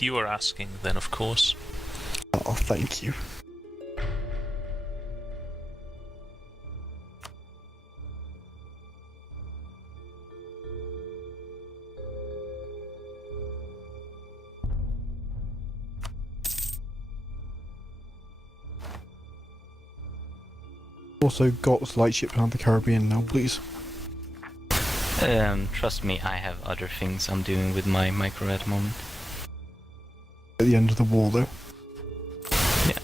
if you were asking, then of course. Oh, thank you. Also, got lightships around the Caribbean now, please. Trust me, I have other things I'm doing with my micro at the moment. At the end of the war, though. Yeah.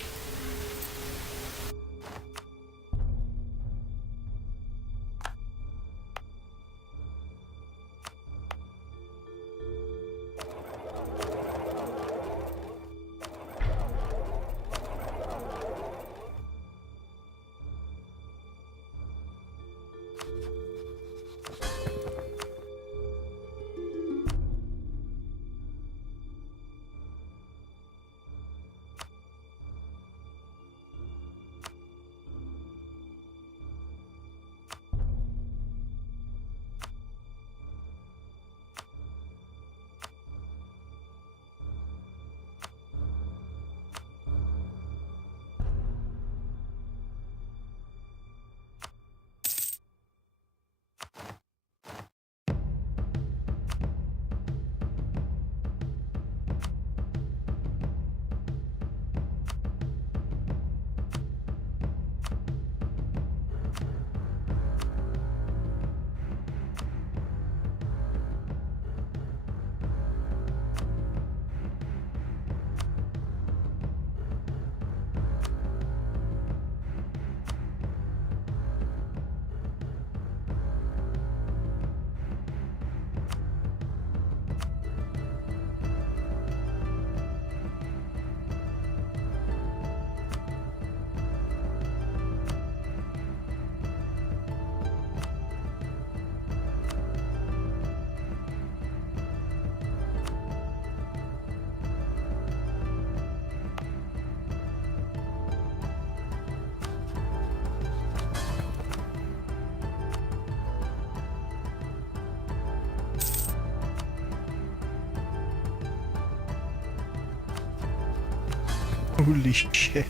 Holy shit.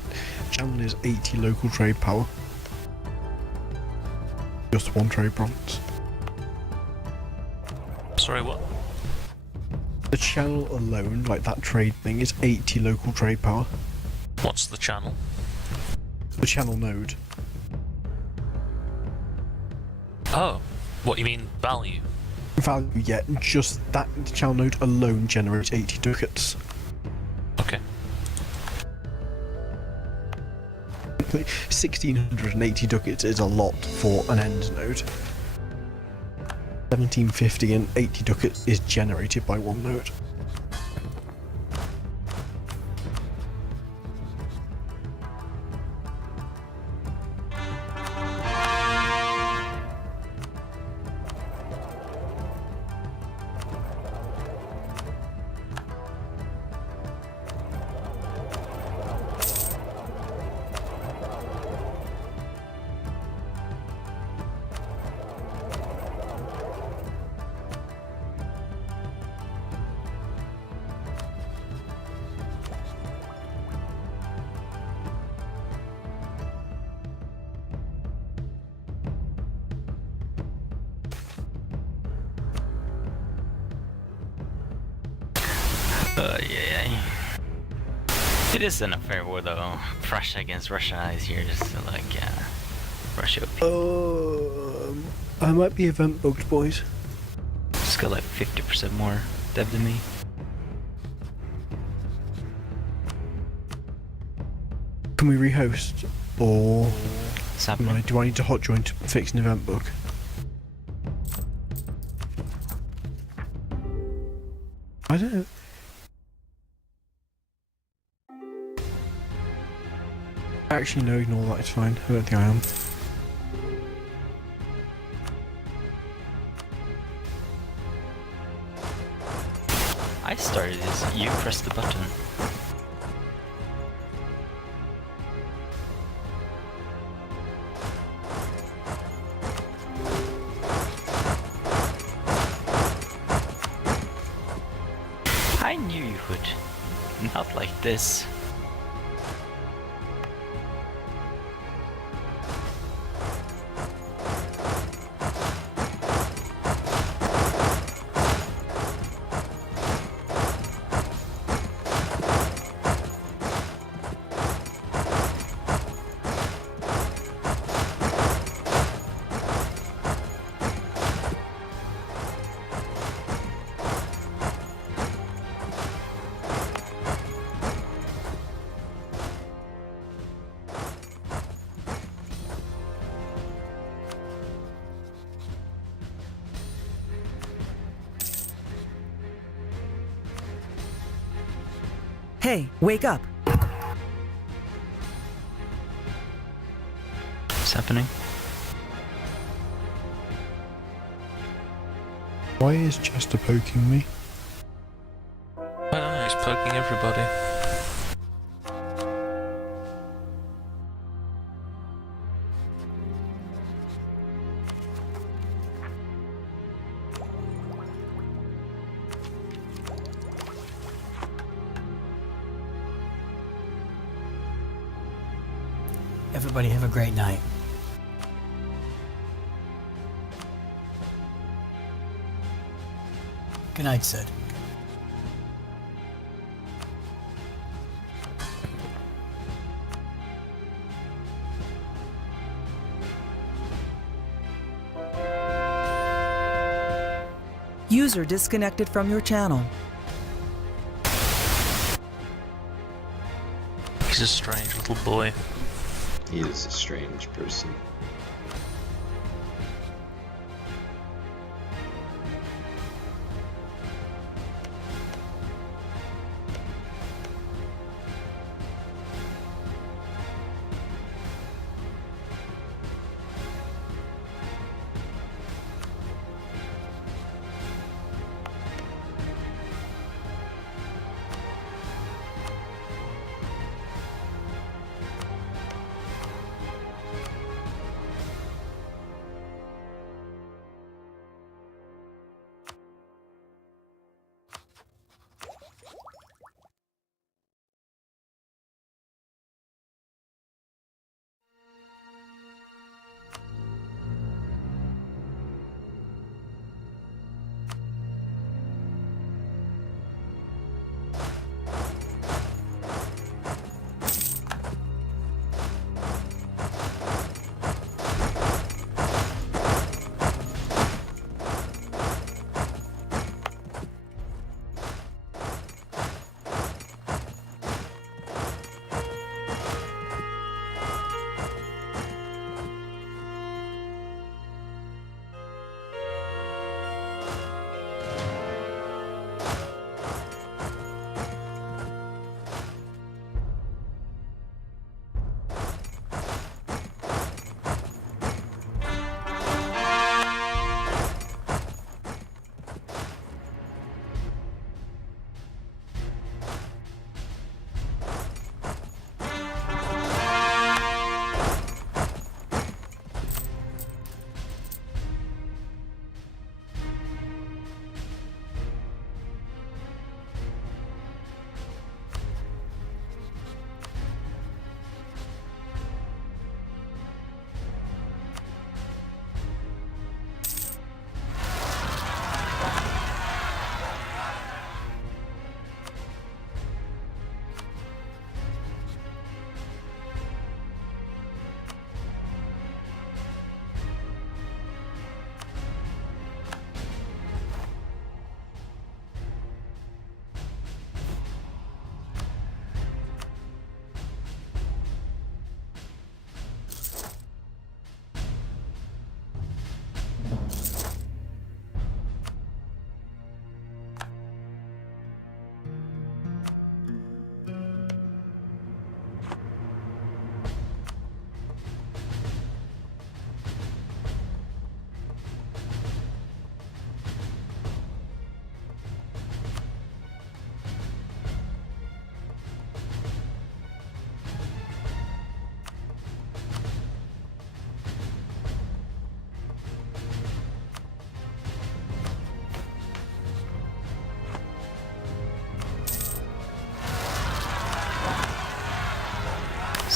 Channel is 80 local trade power. Just one trade province. Sorry, what? The channel alone, like that trade thing, is 80 local trade power. What's the channel? The channel node. Oh, what you mean value? Value, yeah, just that channel node alone generates 80 ducats. Okay. 1680 ducats is a lot for an end node. 1750 and 80 ducats is generated by one node. Yeah. It is an unfair war though. Russia against Russia is here just like, yeah. Russia. I might be event bugged, boys. Just got like 50% more dev than me. Can we rehost? Or do I need to hot join to fix an event bug? I don't know. Actually, no, ignore that, it's fine. I don't think I am. I started this, you pressed the button. I knew you would. Not like this. Hey, wake up! What's happening? Why is Chester poking me? I don't know, he's poking everybody. Everybody have a great night. Good night, Sid. User disconnected from your channel. He's a strange little boy. He is a strange person.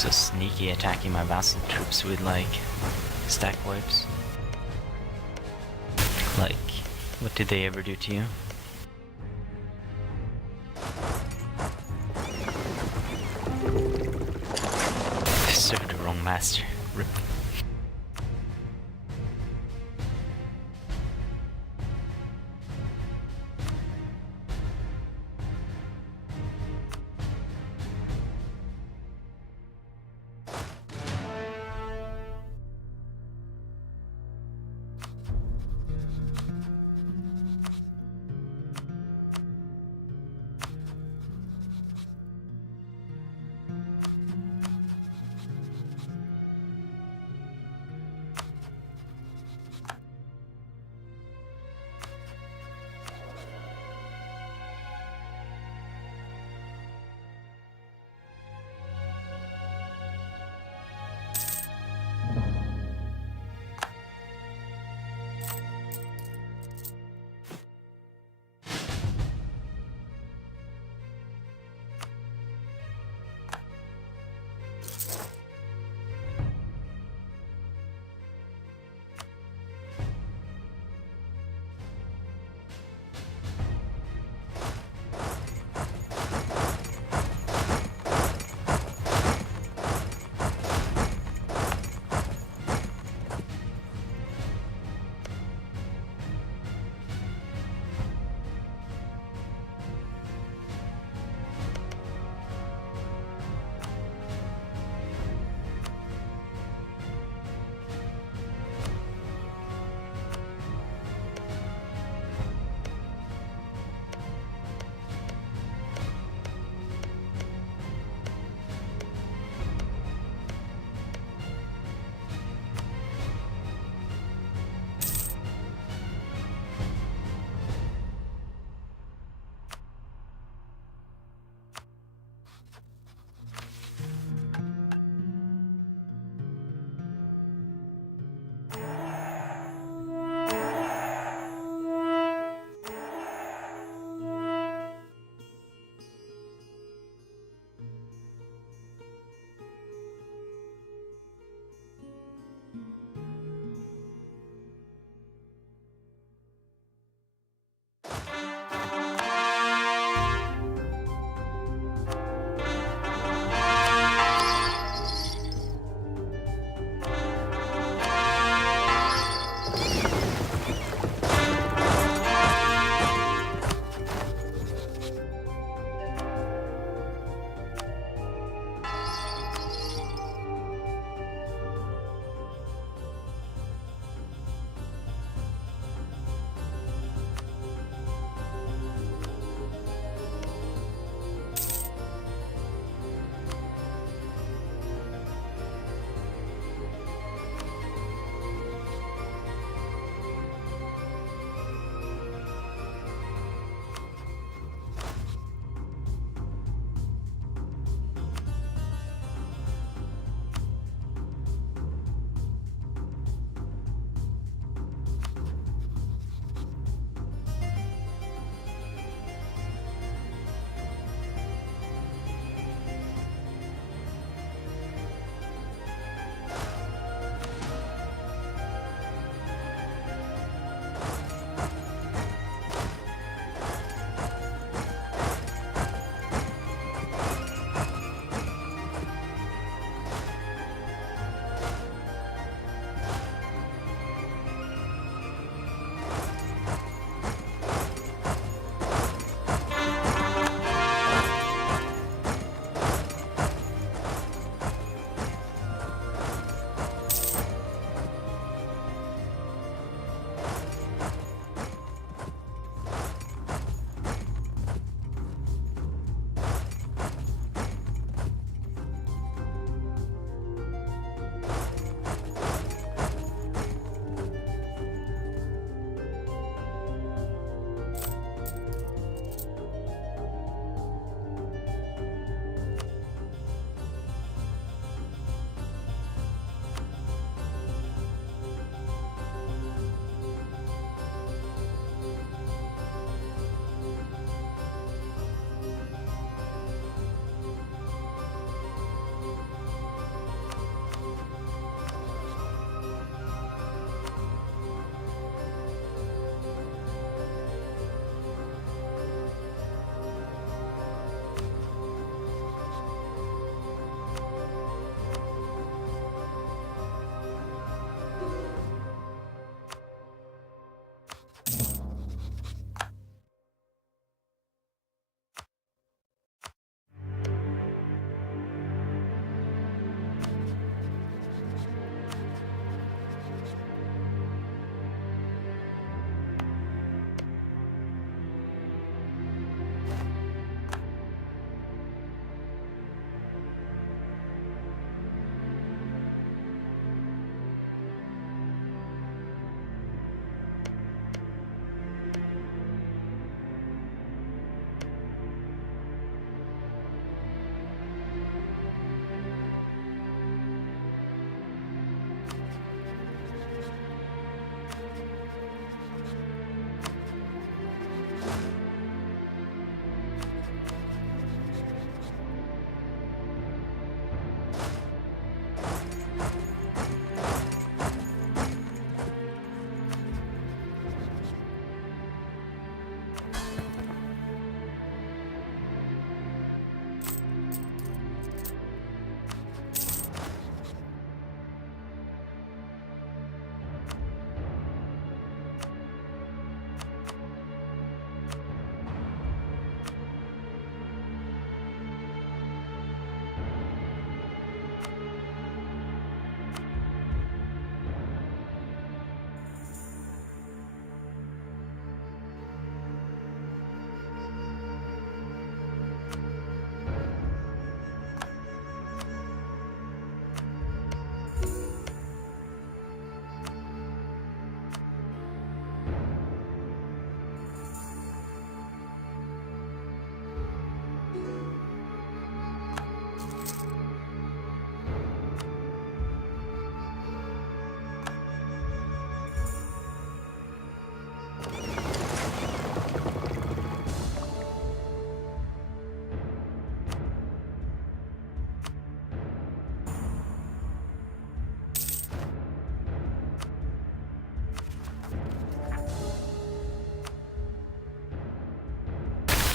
So sneaky attacking my vassal troops with like stack wipes. Like, what did they ever do to you? Served the wrong master. Rip.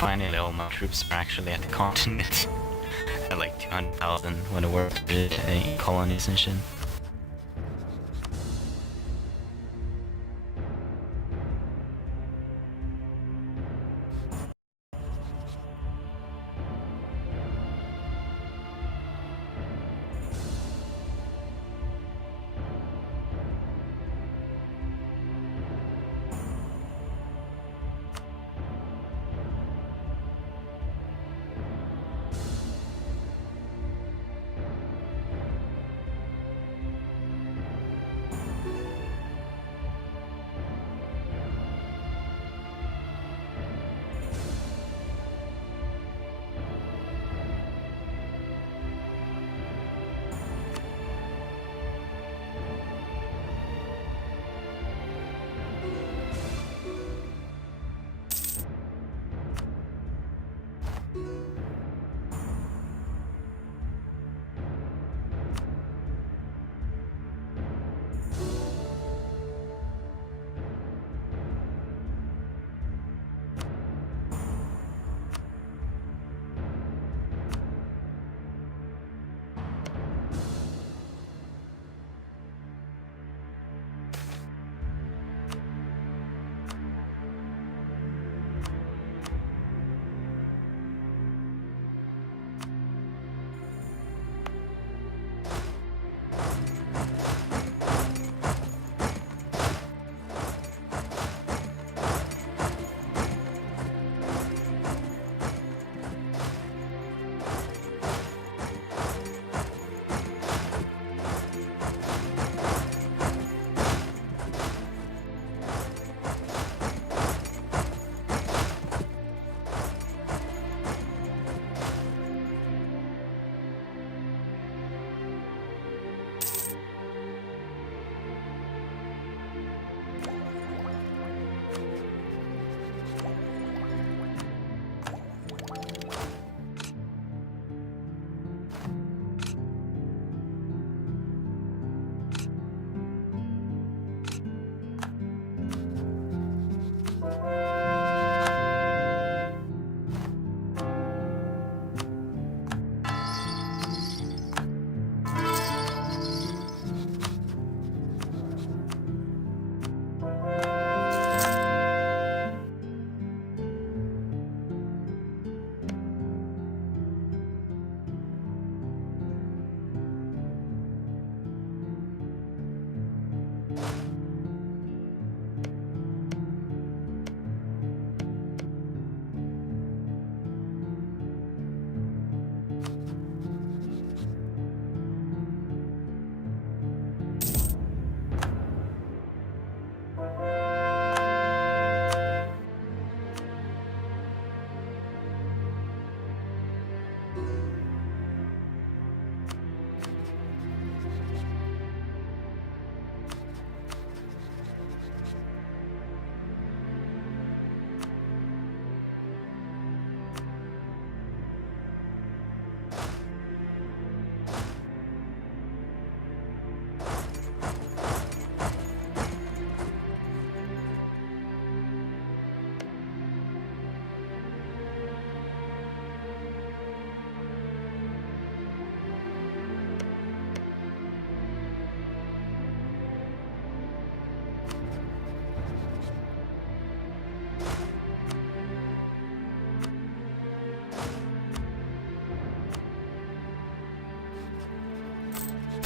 finally all my troops are actually at the continent. At like 200,000 when the war in colonies and shit.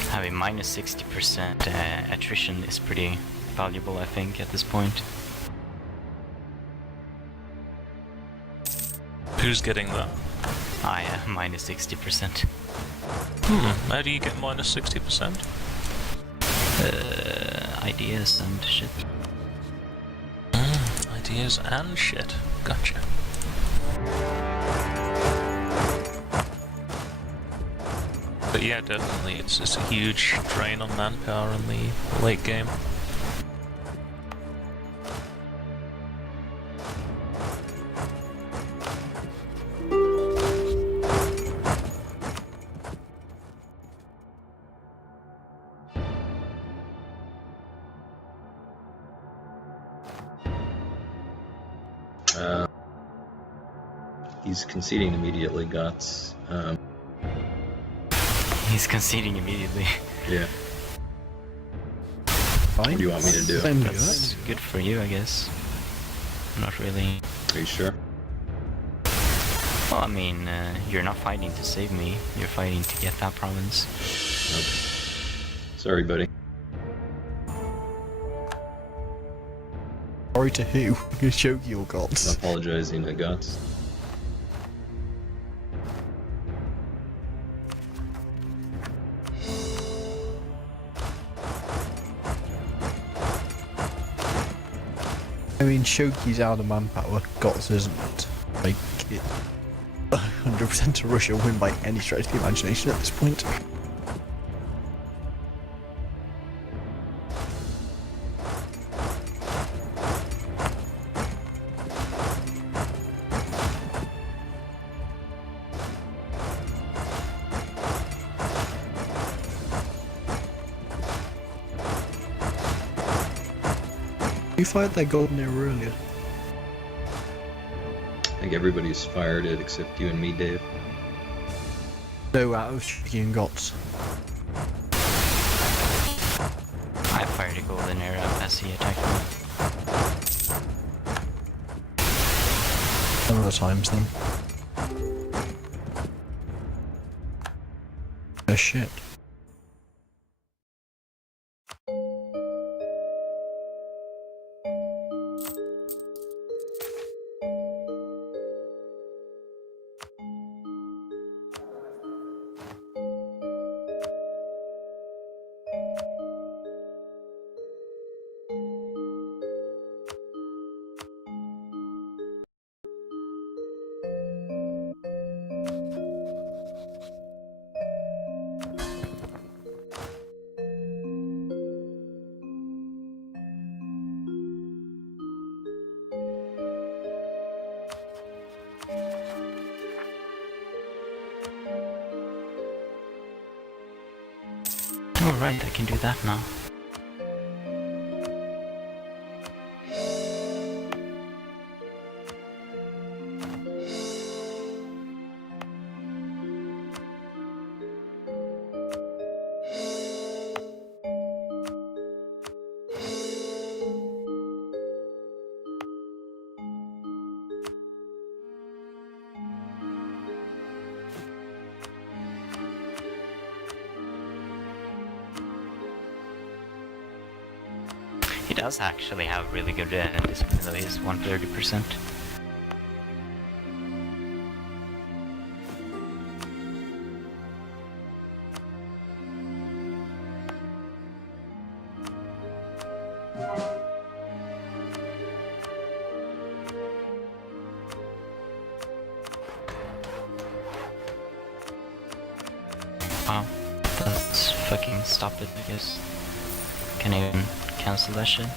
Having minus 60% attrition is pretty valuable, I think, at this point. Who's getting that? I am minus 60%. How do you get minus 60%? Ideas and shit. Ideas and shit. Gotcha. But yeah, definitely, it's a huge drain on manpower in the late game. He's conceding immediately, Guts. He's conceding immediately. Yeah. Fine. What do you want me to do? Same That's good for you, I guess. Not really. Are you sure? Well, I mean, you're not fighting to save me. You're fighting to get that province. Okay. Sorry, buddy. Sorry to who? Shogi or gods? Apologizing to Guts. I mean, Shogi's out of manpower, Gots isn't. Like, it 100% a Russia win by any stretch of the imagination at this point. You fired that golden arrow earlier. I think everybody's fired it except you and me, Dave. No, out of Shogi and Gots. I fired a golden arrow as he attacked me. Some other times then. Oh shit. Alright, I can do that now. He does actually have really good discipline, though. He's 130%. Wow, let's fucking stop it, I guess. Can I even cancel that shit?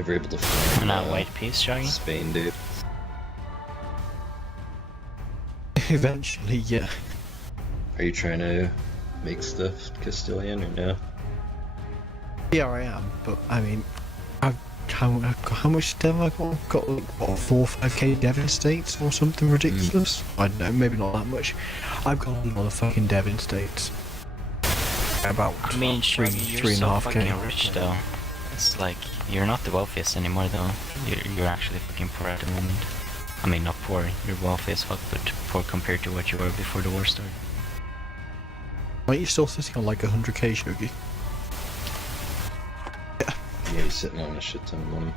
Ever able to find Not white piece, Shaggy? Spain, Dave? Eventually, yeah. Are you trying to make stuff Castilian or no? Yeah, I am, but I mean, how much dev I got? I've got like, what, 4 or 5k dev estates or something ridiculous? I don't know, maybe not that much. I've got a lot of fucking dev estates. About I mean, Shaggy, you're three and a so half fucking k. rich though. It's like, you're not the wealthiest anymore though. You're actually fucking poor at the moment. I mean, not poor, you're wealthy as fuck, but poor compared to what you were before the war started. Aren't you still sitting on like 100k, Shogi? Yeah, he's sitting on a shit ton of money.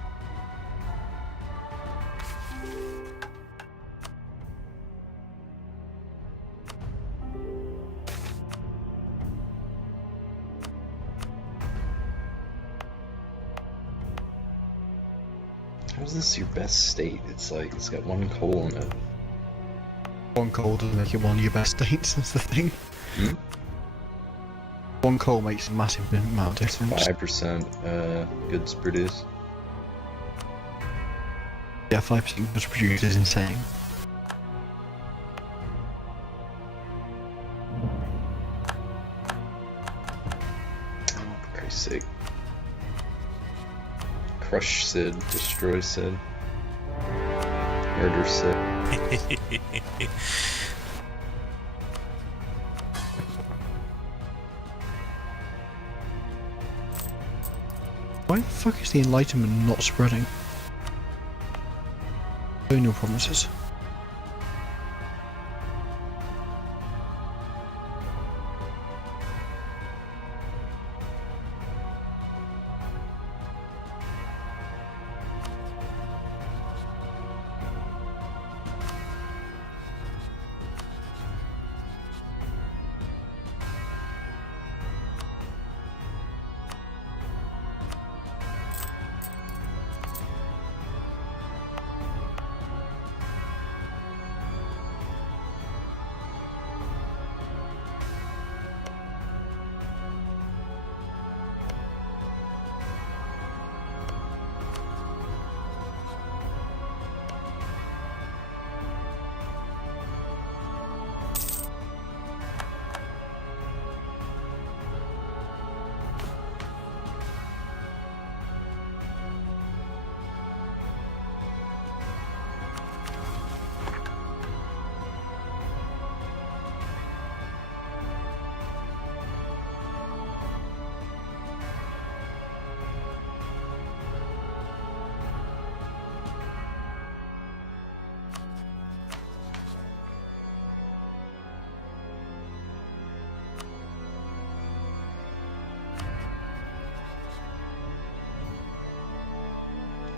How's this your best state? It's like, it's got 1 coal in it. One coal doesn't make it one of your best states, that's the thing. Hmm? One coal makes a massive amount of difference. 5% goods produced. Yeah, 5% goods produced is insane. Oh, for Christ's sake. Crush Sid, destroy Sid. Murder Sid. Why the fuck is the Enlightenment not spreading? Colonial promises.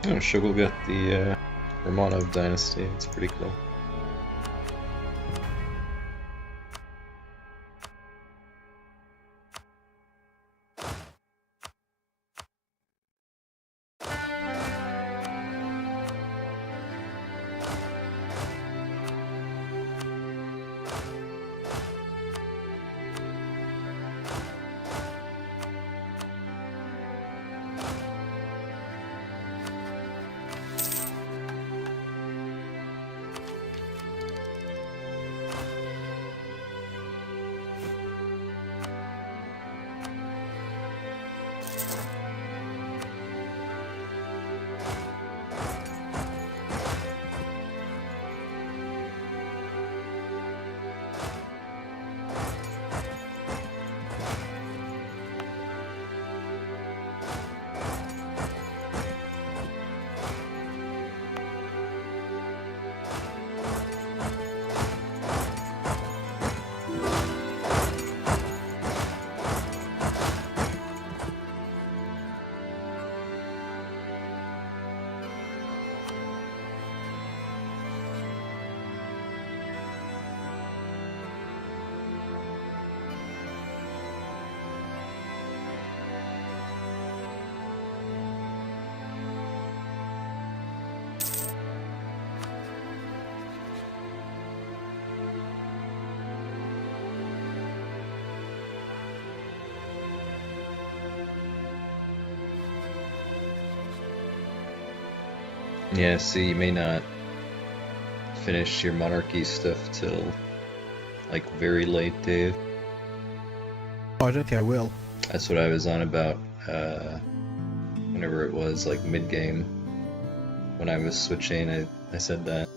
Oh, Shuggle got the Romanov dynasty. It's pretty cool. Yeah, see, you may not finish your monarchy stuff till like very late, Dave. Oh, I don't think I will. That's what I was on about whenever it was like mid game. When I was switching, I said that.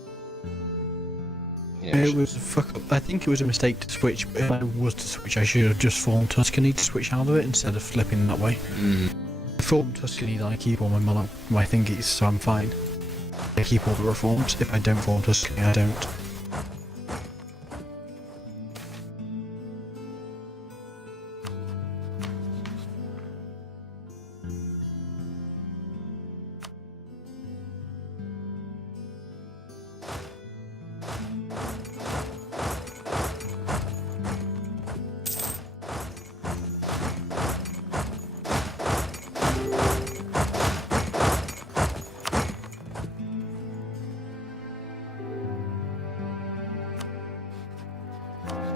It was a fuck up. I think it was a mistake to switch, but if I was to switch, I should have just formed Tuscany to switch out of it instead of flipping that way. I form Tuscany, then I keep all my thingies, so I'm fine. I keep all the reforms. If I don't form Tuscany, I don't.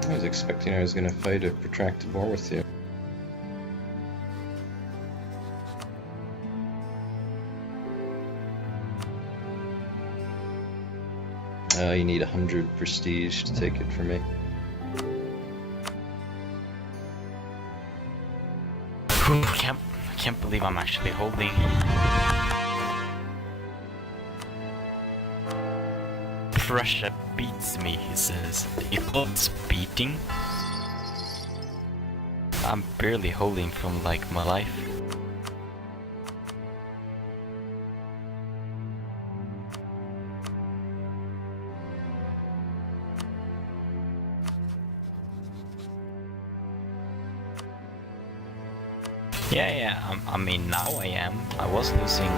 I was expecting I was going to fight a protracted war with you. You need 100 prestige to take it from me. I can't believe I'm actually holding. Russia beats me, he says. You call it beating? I'm barely holding from like my life. Yeah, I mean now I am. I was losing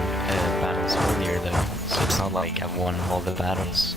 battles earlier though, so it's not like I've won all the battles.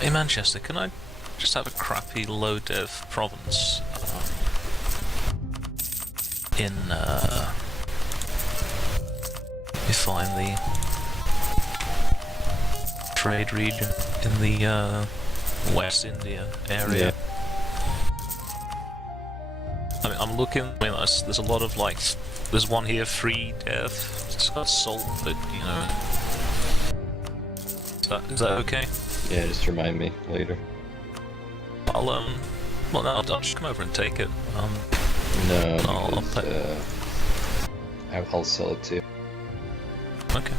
Hey Manchester, can I just have a crappy low dev province in you find the trade region in the West India area? I mean, I'm looking. I mean, there's a lot of like. There's one here, free dev. It's got salt, but you know. Is that okay? Yeah, just remind me later. I'll well, no, I'll just come over and take it. No, I'll because, I'll sell it to you. Okay.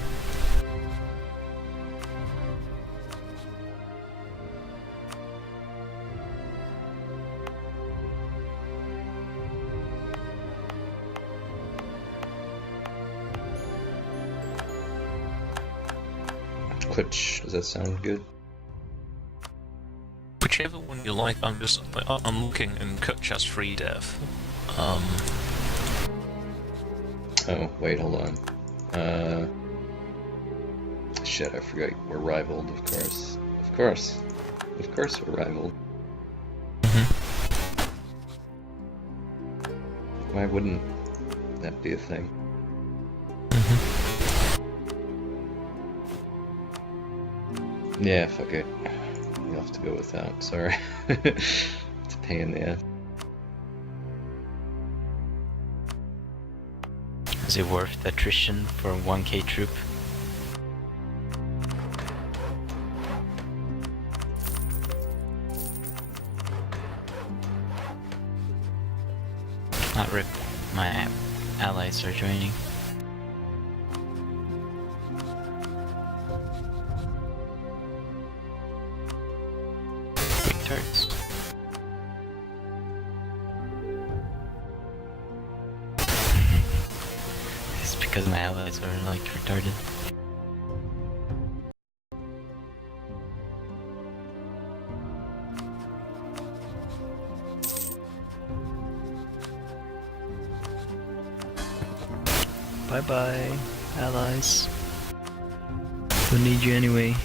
Which does that sound good? Whichever one you like. I'm looking, and Kutch has free dev. Oh, wait, hold on. Shit, I forgot we're rivaled, of course. Of course. Of course we're rivaled. Why wouldn't that be a thing? Yeah, fuck it. You'll have to go without, sorry. It's a pain in the ass. Is it worth attrition for a 1k troop? Not rip. My allies are joining. Quick turrets. It's because my allies are like retarded. Bye bye, allies. Don't need you anyway.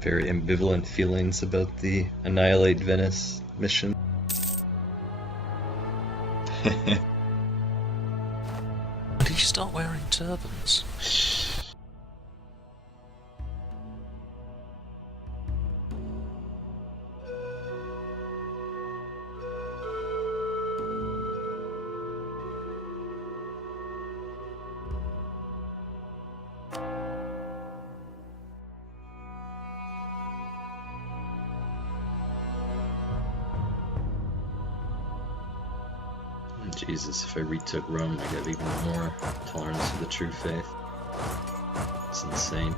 Very ambivalent feelings about the Annihilate Venice mission. When did you start wearing turbans? Jesus, if I retook Rome, I get even more tolerance for the true faith. It's insane.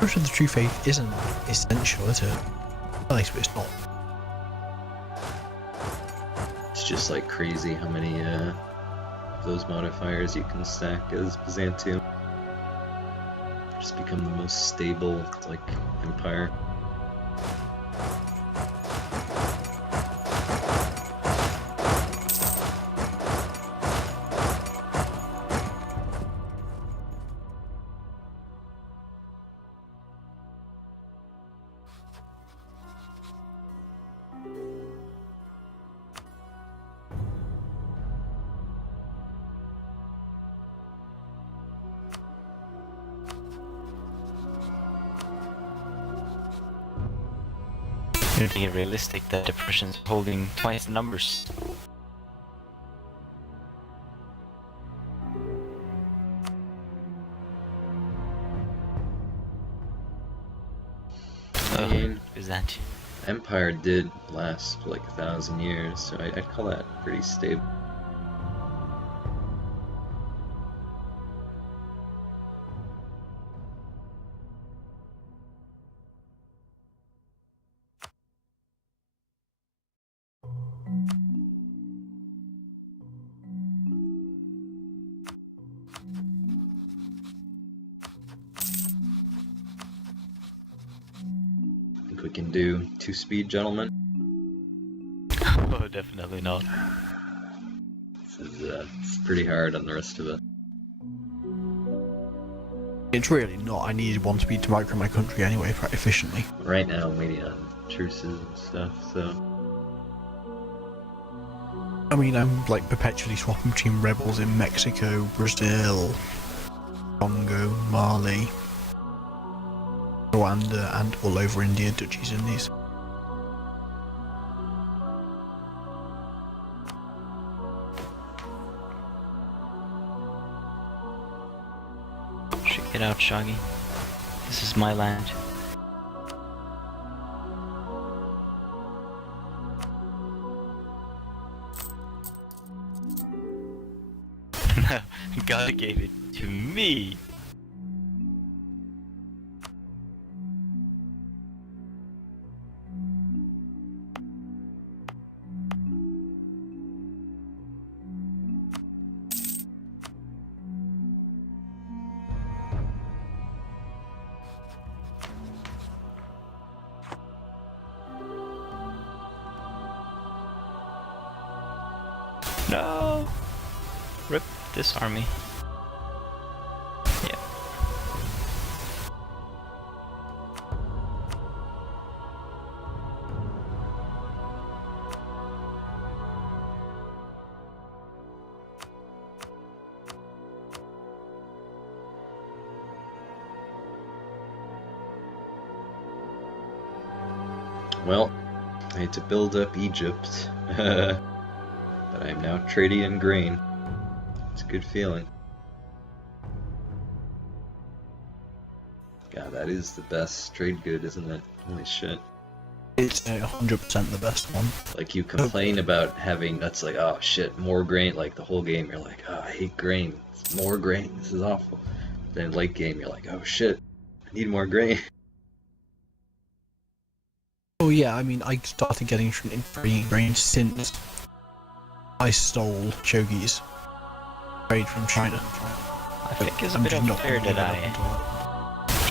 Most of the true faith isn't essential, is it? Nice, but it's not. It's just like crazy how many of those modifiers you can stack as Byzantium. Just become the most stable, like, empire. Being realistic that the Prussians are holding twice the numbers. mean, Byzantium. Empire did last like 1,000 years, so I'd call that pretty stable. Think we can do 2-speed, gentlemen? Oh, definitely not. This is it's pretty hard on the rest of it. It's really not. I needed 1 speed to micro my country anyway, quite efficiently. Right now I'm waiting on truces and stuff, so... I mean, I'm like perpetually swapping between rebels in Mexico, Brazil, Congo, Mali, Rwanda, and all over India, Dutchies, Indies. Check it out, Shaggy. This is my land. No, God gave it to me. No! Rip this army. Yeah. Well, I had to build up Egypt, but I'm now trading in grain. It's a good feeling. God, that is the best trade good, isn't it? Holy shit. It's 100% the best one. Like, you complain about having, that's like, oh shit, more grain, like the whole game, you're like, oh, I hate grain, it's more grain, this is awful. Then late game, you're like, oh shit, I need more grain. Oh yeah, I mean, I started getting free grain since I stole Chogi's trade from China. I think it's a I'm bit just not unfair gonna that give up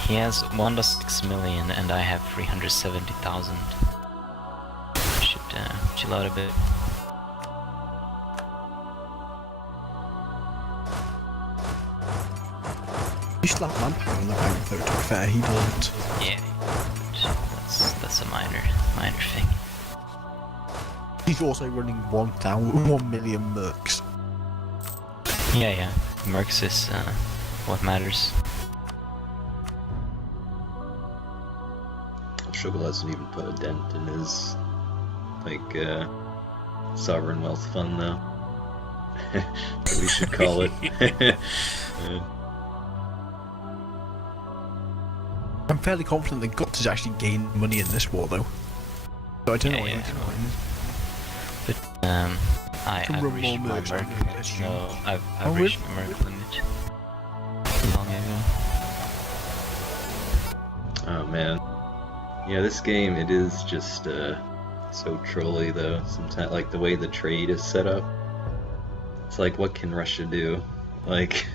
he has 1.6 million and I have 370,000. Should chill out a bit. You should have manpower on the bank though, to be fair, he doesn't. Yeah, but that's a minor thing. He's also running 1 million mercs. Yeah. Mercs is what matters. Shogal hasn't even put a dent in his, like, sovereign wealth fund though. We should call it. I'm fairly confident that Guts has actually gained money in this war though. So I don't know what Yeah. he's doing. But I've run reached more my mercs, merc. I guess you- No, I've Oh, reached really? my merc limit long ago. Oh man. Yeah, this game, it is just so trolly though. Sometimes, like the way the trade is set up, it's like, what can Russia do? Like,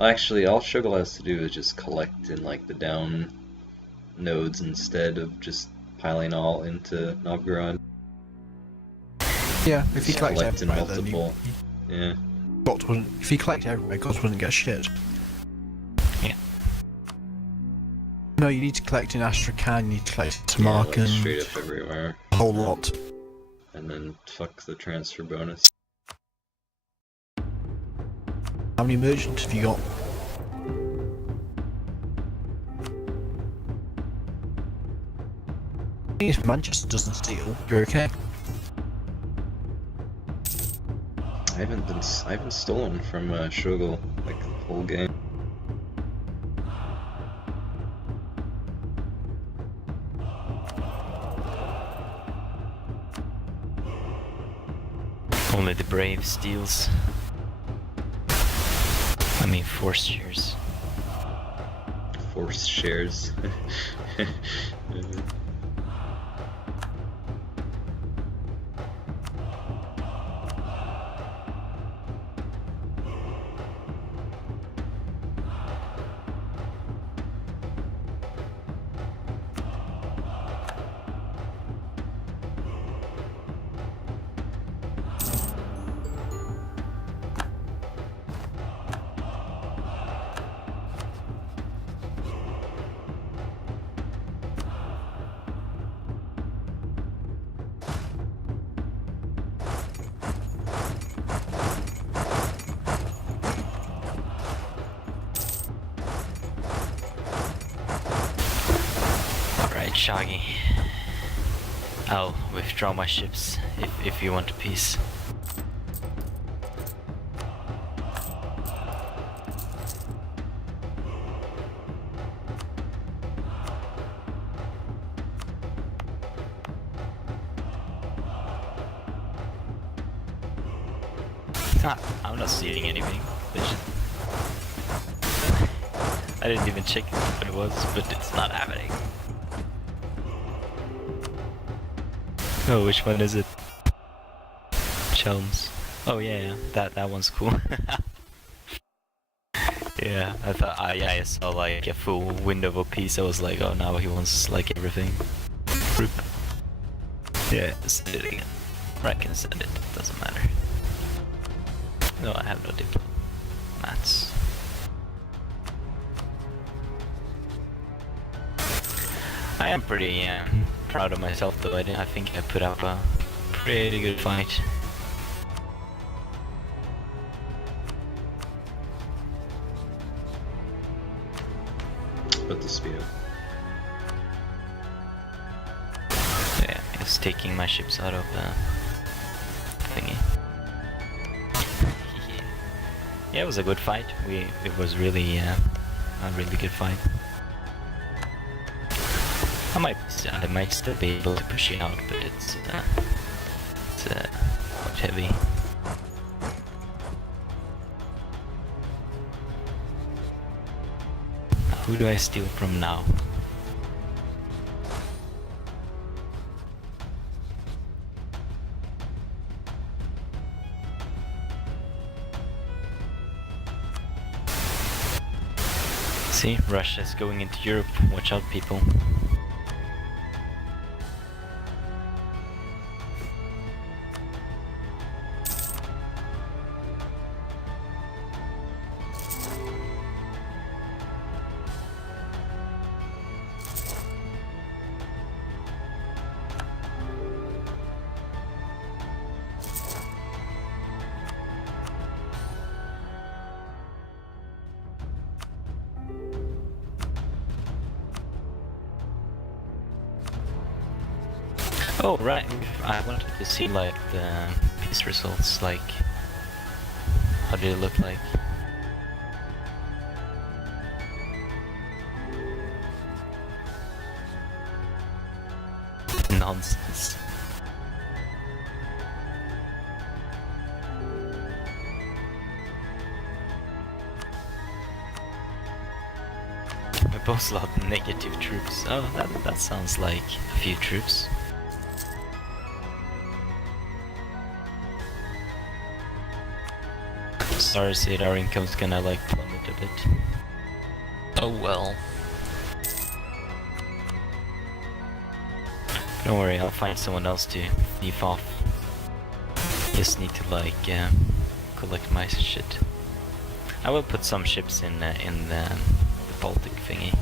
actually, all Shogal has to do is just collect in like the down nodes instead of just piling all into Novgorod. Yeah, if he Just collects collect in everywhere, then multiple. Yeah. Guts wouldn't. If he collects everywhere, Guts wouldn't get shit. Yeah. No, you need to collect in Astrakhan, you need to collect in Yeah, like Samarkand, straight up everywhere. a whole lot. And then fuck the transfer bonus. How many merchants have you got? If Manchester doesn't steal, you're okay. I haven't stolen from Shogal like the whole game. Only the brave steals. I mean, force shares. Force shares. Alright, Shaggy. I'll withdraw my ships if you want a peace. I'm not seeing anything. I didn't even check what it was, but it's not happening. Oh, which one is it? Chelms. Oh yeah, that one's cool. Yeah, I thought I saw like a full window of a piece. I was like, oh, now he wants like everything. Rip. Yeah, send it again. Or I can send it. Doesn't matter. No, I have no diplomats. I am pretty proud of myself though. I think I put up a pretty good fight. About to speed up. Yeah, it's taking my ships out of thingy. Yeah, it was a good fight. It was really a really good fight. I might still be able to push it out, but it's quite heavy. Who do I steal from now? See, Russia's going into Europe. Watch out, people. Oh right, I wanted to see like the peace results, like how did it look like? Nonsense. We both lot negative troops. Oh, that sounds like a few troops. Sorry, Sid, our income's gonna like plummet a bit. Oh well. Don't worry, I'll find someone else to leave off. Just need to like collect my shit. I will put some ships in the Baltic thingy.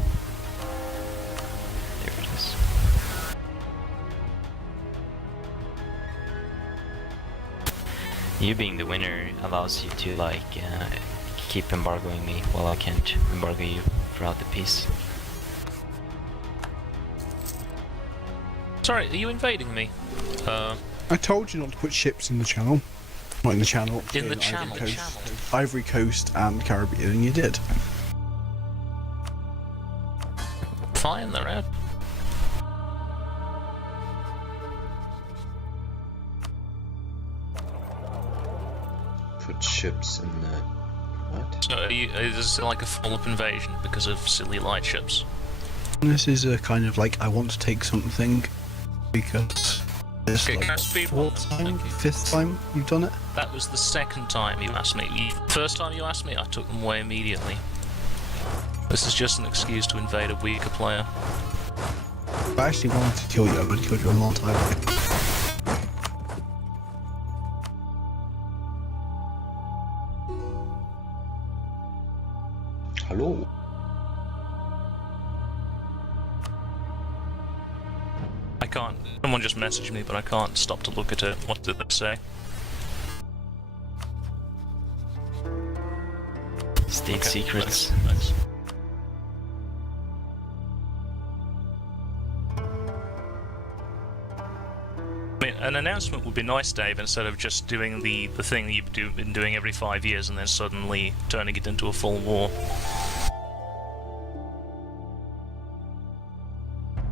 There it is. You being the winner allows you to like keep embargoing me while I can't embargo you throughout the piece. Sorry, are you invading me? I told you not to put ships in the channel. Not in the channel. In the channel. Ivory Coast and Caribbean, and you did. Fine, they're out. ships in the... What? So is this like a follow-up invasion because of silly lightships? This is a kind of like, I want to take something because this Okay, like can I speed fourth run? time, Thank you. fifth time you've done it. That was the second time you asked me. First time you asked me, I took them away immediately. This is just an excuse to invade a weaker player. I actually wanted to kill you, I would have killed you a long time ago. Hello? I can't. Someone just messaged me, but I can't stop to look at it. What did they say? State Okay, secrets. thanks. I mean, an announcement would be nice, Dave, instead of just doing the thing that you've been doing every 5 years and then suddenly turning it into a full war.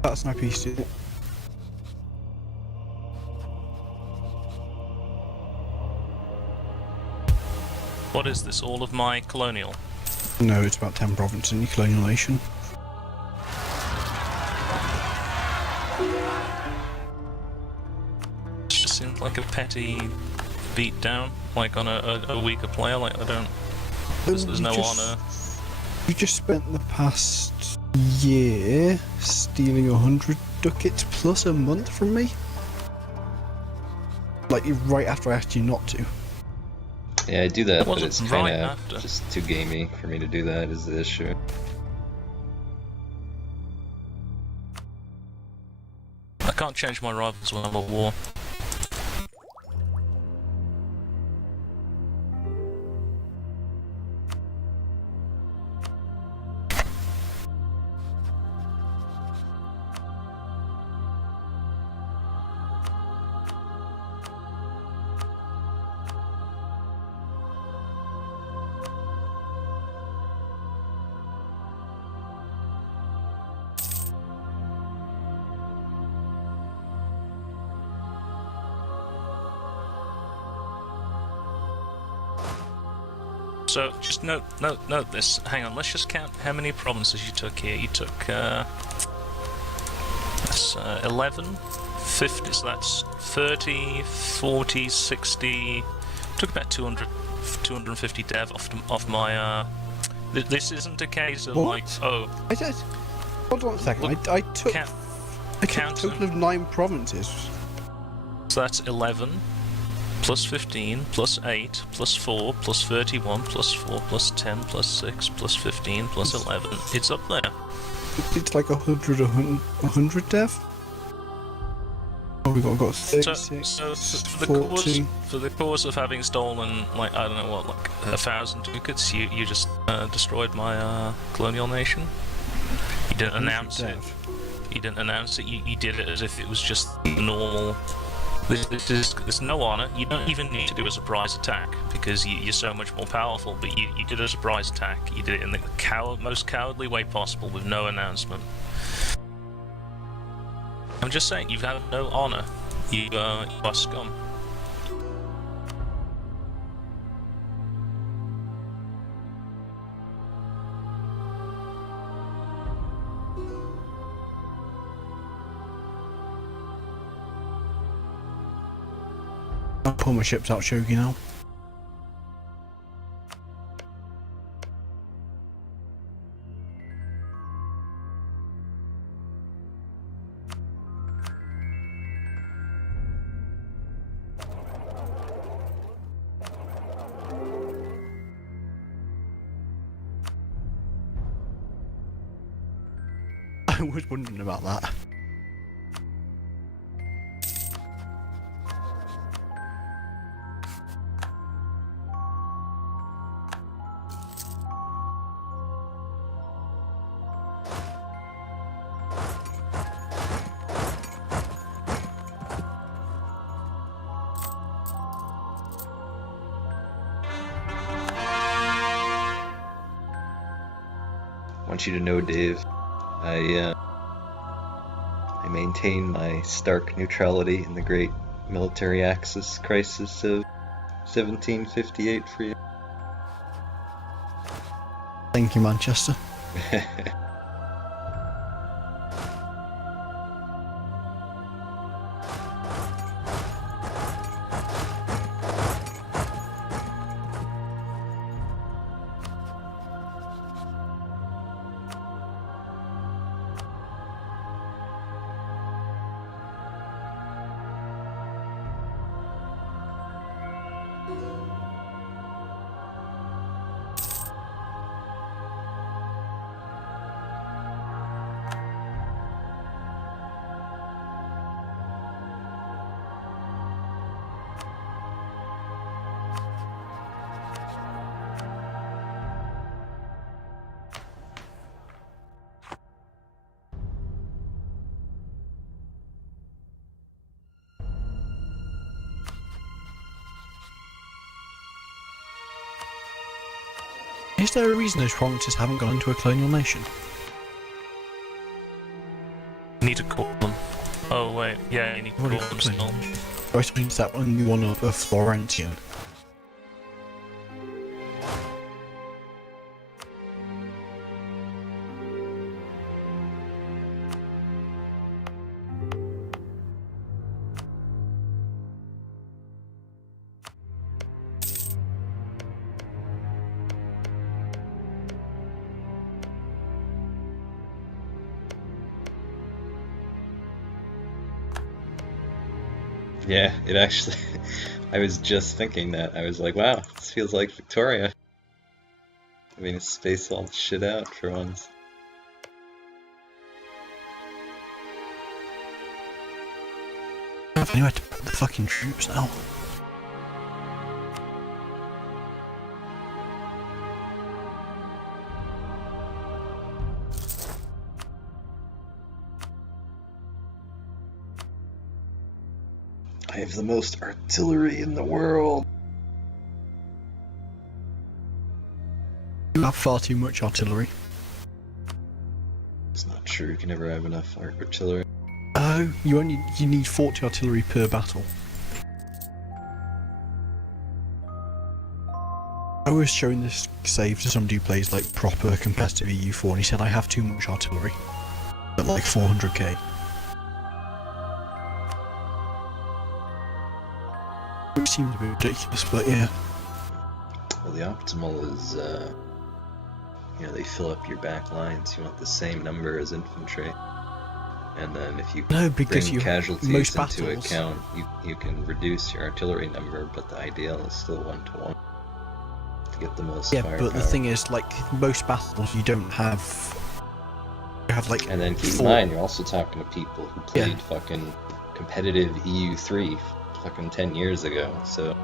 That's my piece, dude. What is this, all of my colonial? No, it's about 10 provinces in your colonial nation. It just seems like a petty beat down, like on a weaker player, like I don't... There's no honour. You just spent the past year stealing 100 ducats plus a month from me? Like, right after I asked you not to. Yeah, I do that, It but wasn't it's right kind of after. just too gamey for me to do that, is the issue. I can't change my rivals when I'm at war. So, just note this. Hang on, let's just count how many provinces you took here. You took, that's 11, 50, so that's 30, 40, 60... Took about 250 dev off my, This isn't a case of What? like, oh... I did. Hold on a second. Look, I took count a count total them. of 9 provinces. So that's 11, plus 15, plus 8, plus 4, plus 31, plus 4, plus 10, plus 6, plus 15, plus 11. It's up there. It's like 100 dev. Oh, we got 36, So40. for the cause of having stolen, like, I don't know what, like 1,000 ducats, you just destroyed my colonial nation. You didn't announce it. You didn't announce it. You did it as if it was just normal. There's no honor. You don't even need to do a surprise attack because you're so much more powerful. But you did a surprise attack. You did it in the most cowardly way possible with no announcement. I'm just saying, you've had no honor. You are scum. I'll pull my ships out, Shogi now. I was wondering about that. I want you to know, Dave, I maintain my stark neutrality in the great military axis crisis of 1758 for you. Thank you, Manchester. Is there a reason those provinces haven't gone into a colonial nation? You need to call them. Oh wait, yeah, you need to What call is them it? still. Or I suppose that one of a Florentian. Yeah, it actually. I was just thinking that. I was like, wow, this feels like Victoria. I mean, it's spaced all the shit out for once. Anyway, to put the fucking troops now. I have the most artillery in the world. You have far too much artillery. It's not true. You can never have enough artillery. Oh, you need 40 artillery per battle. I was showing this save to somebody who plays like proper competitive EU4 and he said I have too much artillery. At like 400k. Which seemed a bit ridiculous, but yeah. Well, the optimal is, you know, they fill up your back lines. You want the same number as infantry. And then if you No, because bring you casualties most into battles, account, you can reduce your artillery number, but the ideal is still 1-to-1 to get the most yeah, firepower. but the thing is, like most battles, you don't have. You have like. And then keep in 4 mind, you're also talking to people who played fucking competitive EU3 fucking 10 years ago, so.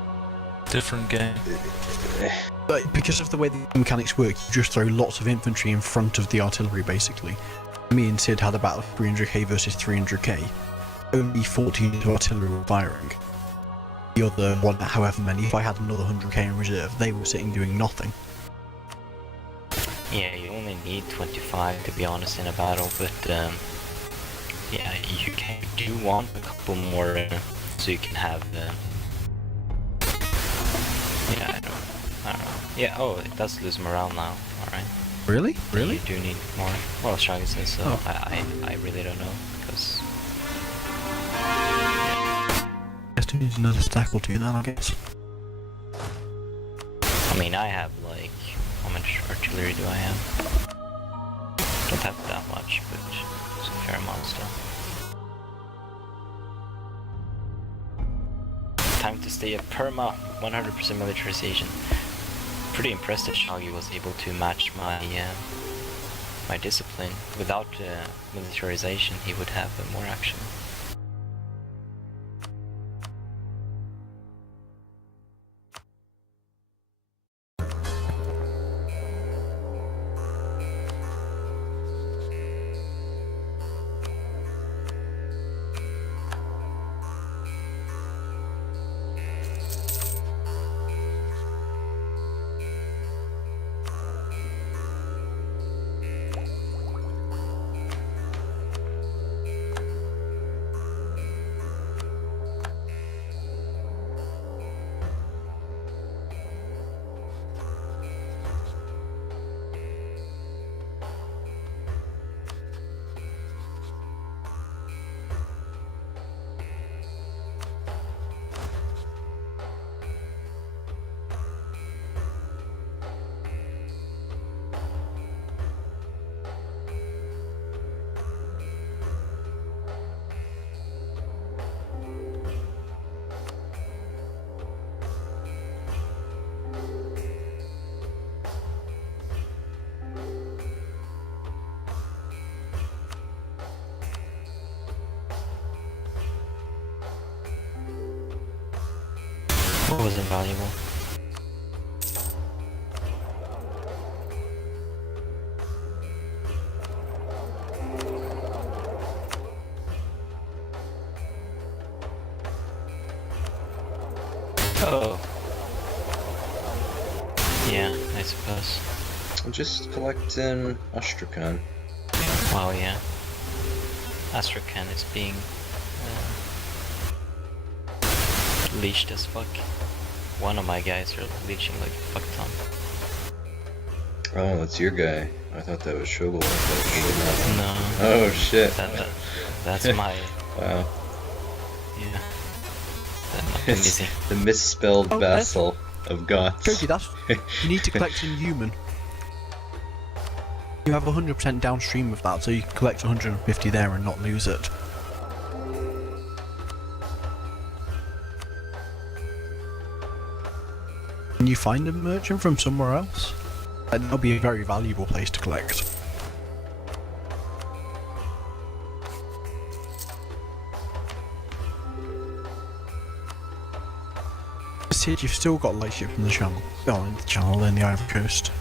Different game. But because of the way the mechanics work, you just throw lots of infantry in front of the artillery, basically. Me and Sid had a battle of 300k versus 300k. Only 14 of artillery were firing. The other one, however many, if I had another 100k in reserve, they were sitting doing nothing. Yeah, you only need 25 to be honest in a battle, but yeah, you do want a couple more so you can have yeah, I don't know. Yeah, oh, it does lose morale now, alright. Really? Really? You do need more. Well, Shaggy says so. Oh. I really don't know, because... Just need another stack or two then, I guess. I mean, I have like... How much artillery do I have? Don't have that much, but it's a fair amount still. Time to stay at perma, 100% militarization. Pretty impressed that Shaggy was able to match my my discipline. Without militarization, he would have more action. What was invaluable? Oh. Yeah, I suppose. I'm just collecting Astrakhan. Wow, yeah. Astrakhan is being leashed as fuck. One of my guys are leeching like a fuck ton. Oh, that's your guy. I thought that was Shogal. I thought No. oh shit. That's my... Wow. Yeah. It's the misspelled vassal of Goths. Told you that's you need to collect in human. You have 100% downstream of that, so you can collect 150 there and not lose it. Can you find a merchant from somewhere else? That'll be a very valuable place to collect. Sid, you've still got light ship in the channel. Oh, in the channel in the Ivory Coast.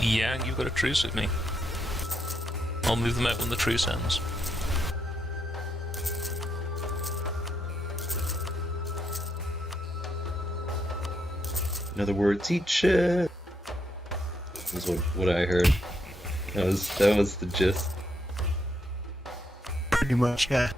Yeah, you've got a truce with me. I'll move them out when the truce ends. In other words, eat shit. Was what I heard. That was the gist. Pretty much, yeah.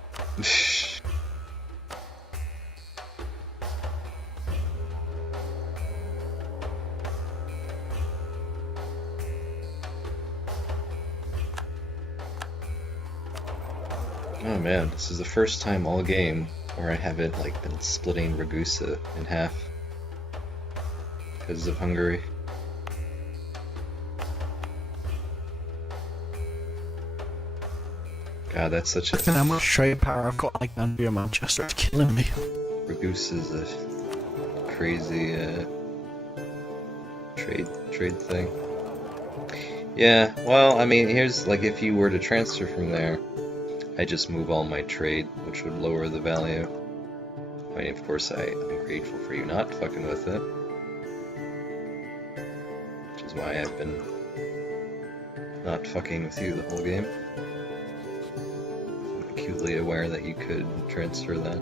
Oh man, this is the first time all game where I haven't like been splitting Ragusa in half because of Hungary. God, that's such a... Look at how much trade power I've got like Andrea Manchester. It's killing me. Ragusa's a crazy trade thing. Yeah, well, I mean, here's like if you were to transfer from there, I just move all my trade, which would lower the value. I mean, of course, I'm grateful for you not fucking with it. Which is why I've been not fucking with you the whole game. I'm acutely aware that you could transfer that.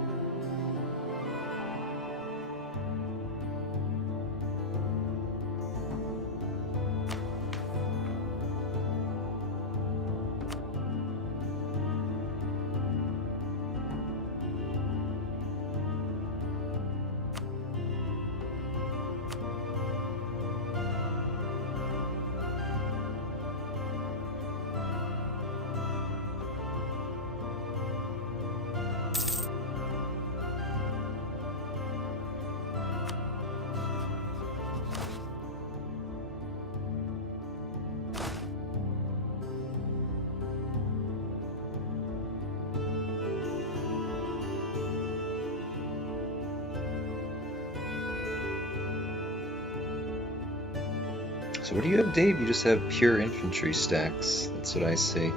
So what do you have, Dave? You just have pure infantry stacks. That's what I see.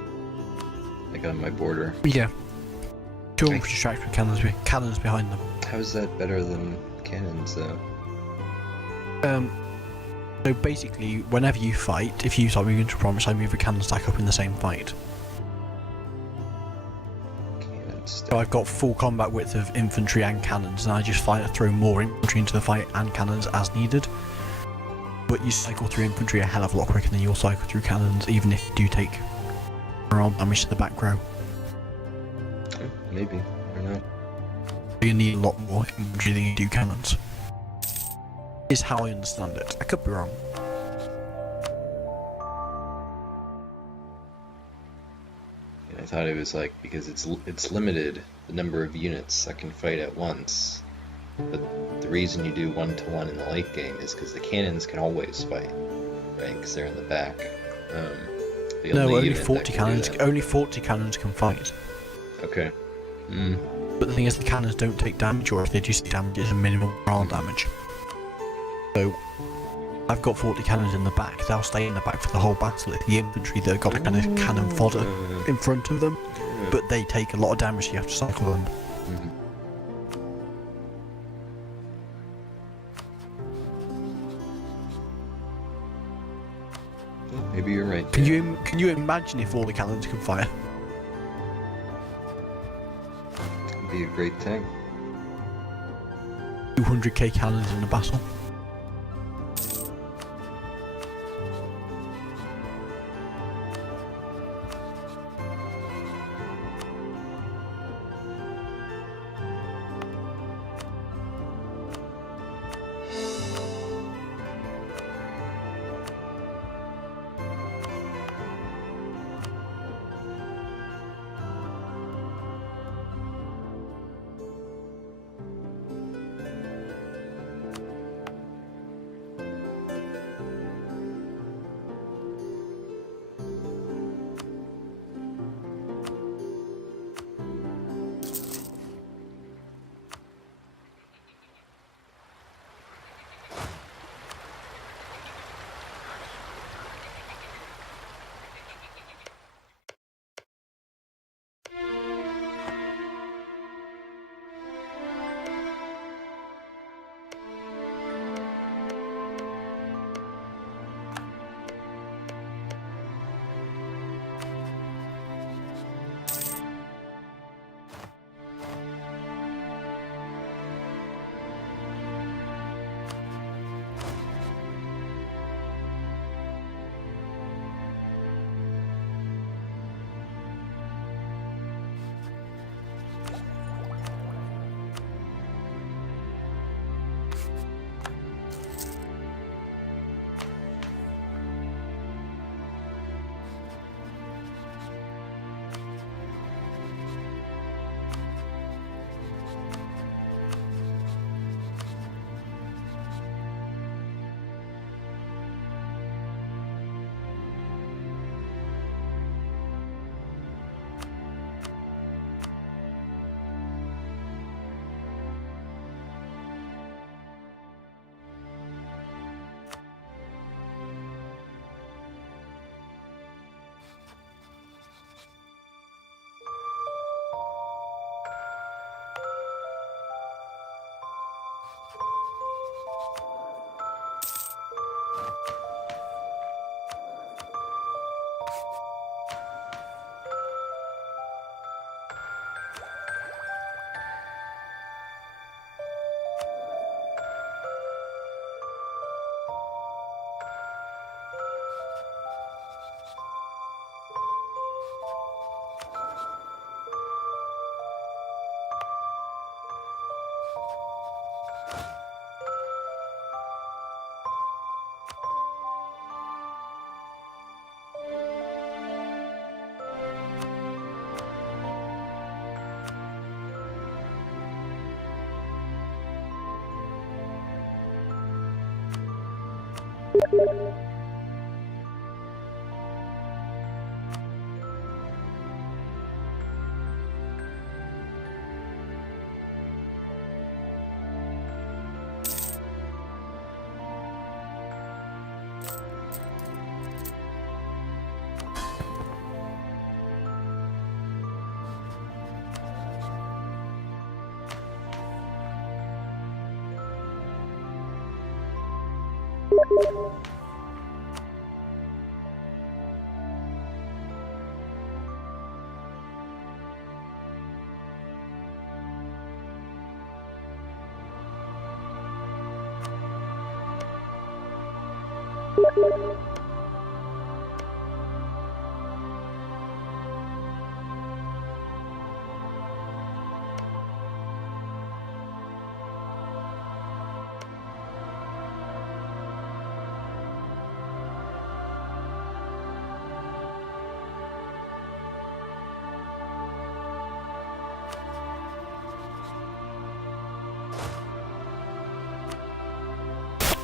Like on my border. Yeah. Two infantry stacks with cannons behind them. How is that better than cannons, though? So basically, whenever you fight, if you start moving to promise, I move a cannon stack up in the same fight. Cannon stack. So I've got full combat width of infantry and cannons, and I just throw more infantry into the fight and cannons as needed. But you cycle through infantry a hell of a lot quicker than you'll cycle through cannons, even if you do take damage to the back row. Maybe. I don't know. You need a lot more infantry than you do cannons. Is how I understand it. I could be wrong. I thought it was like because it's limited the number of units that can fight at once. But the reason you do 1-to-1 in the late game is because the cannons can always fight, right? Because they're in the back. No, only 40 cannons. Only 40 cannons can fight. Okay. But the thing is, the cannons don't take damage, or if they do take damage, it's a minimal morale damage. So, I've got 40 cannons in the back. They'll stay in the back for the whole battle. It's the infantry that have got a kind of cannon fodder in front of them, but they take a lot of damage. So you have to cycle them. maybe you're right. Can you imagine if all the cannons could fire? It'd be a great tank. 200k cannons in a battle.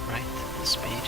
Right, the speed.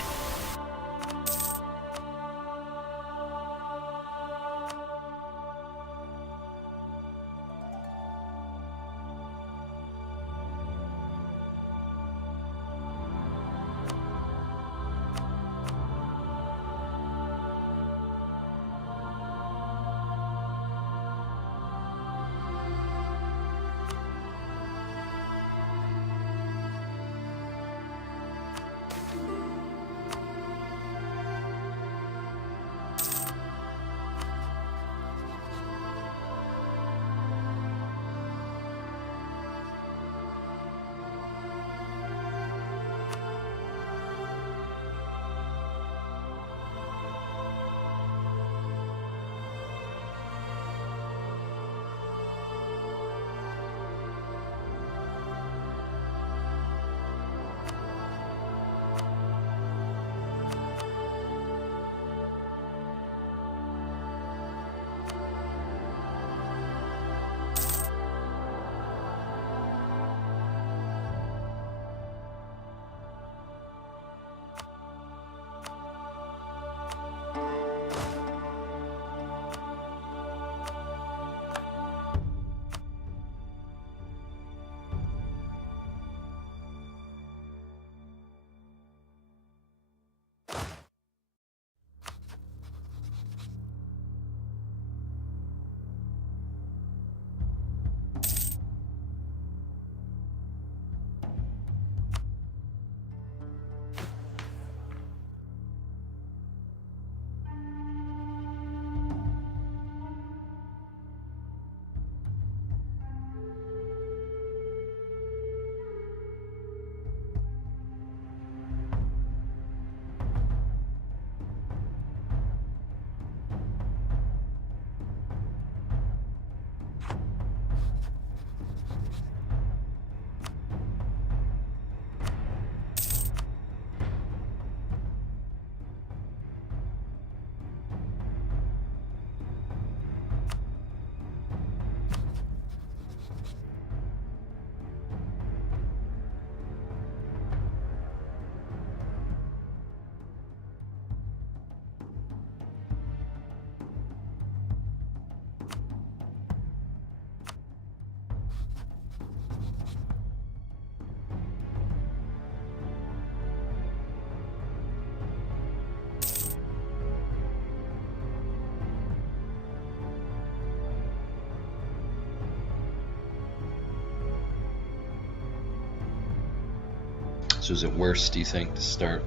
So is it worse, do you think, to start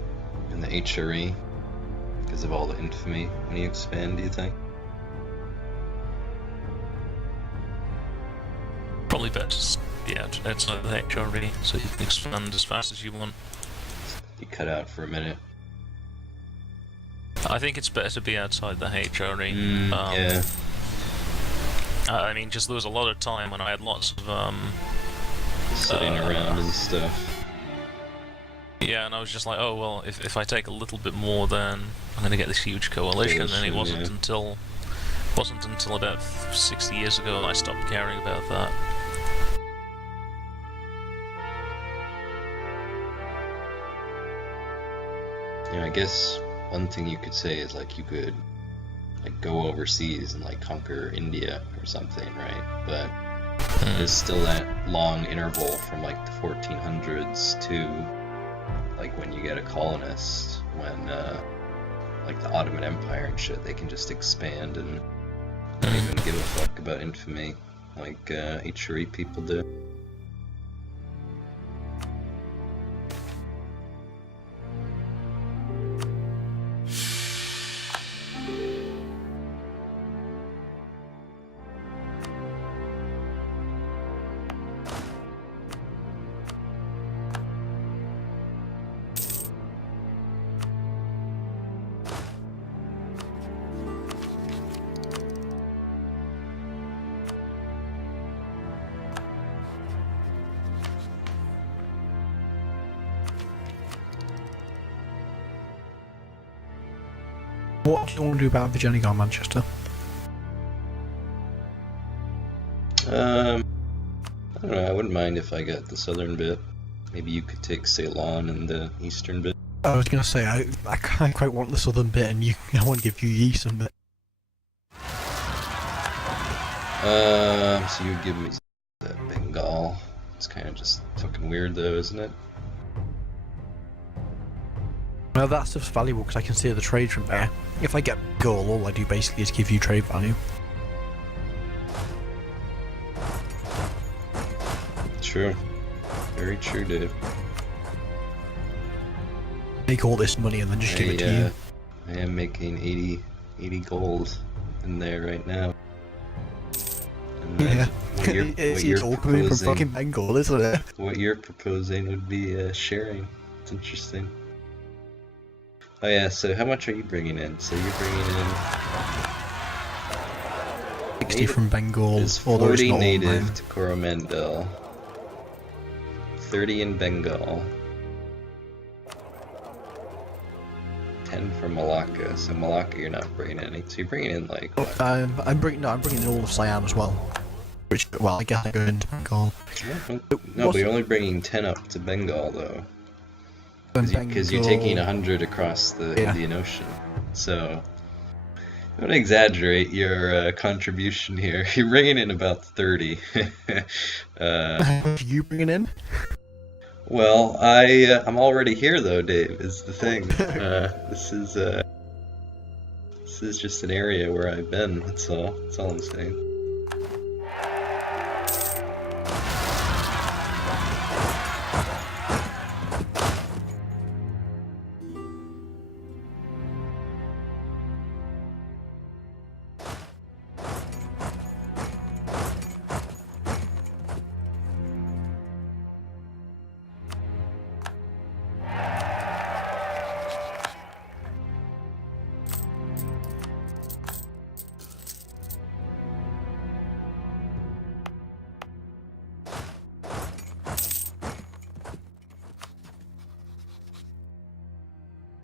in the HRE because of all the infamy when you expand, do you think? Probably better to outside the HRE, so you can expand as fast as you want. You cut out for a minute. I think it's better to be outside the HRE. Yeah. I mean, just there was a lot of time when I had lots of Sitting around and stuff. Yeah, and I was just like, oh well, if I take a little bit more, then I'm going to get this huge coalition. And it wasn't until about 60 years ago I stopped caring about that. Yeah, I guess one thing you could say is like you could like go overseas and like conquer India or something, right? But there's still that long interval from like the 1400s to like when you get a colonist, when like the Ottoman Empire and shit, they can just expand and not even give a fuck about infamy like HRE people do. What do you want to do about Vigenegar, Manchester? I don't know, I wouldn't mind if I got the southern bit. Maybe you could take Ceylon and the eastern bit. I was going to say, I can't quite want the southern bit, and I want to give you the eastern bit. So you'd give me that Bengal. It's kind of just fucking weird though, isn't it? Well, that stuff's valuable because I can see the trade from there. If I get gold, all I do basically is give you trade value. True. Very true, Dave. Make all this money and then just give it to you. I am making 80 gold in there right now. And Yeah. what you're it's all coming from fucking Bengal, isn't it? What you're proposing would be sharing. It's interesting. Oh yeah, so how much are you bringing in? So you're bringing in 60 from Bengal, There's although it's 40 not all native mine. to Coromandel, 30 in Bengal, 10 from Malacca. So Malacca you're not bringing any. So you're bringing in like what? I'm bringing in all of Siam as well. Which, well, I guess I go into Bengal. No, but you're only bringing 10 up to Bengal though. Because you're taking 100 across the Indian Ocean. So, I'm going to exaggerate your contribution here. You're bringing in about 30. How much are you bringing in? Well, I'm already here though, Dave, is the thing. This is just an area where I've been, that's all I'm saying.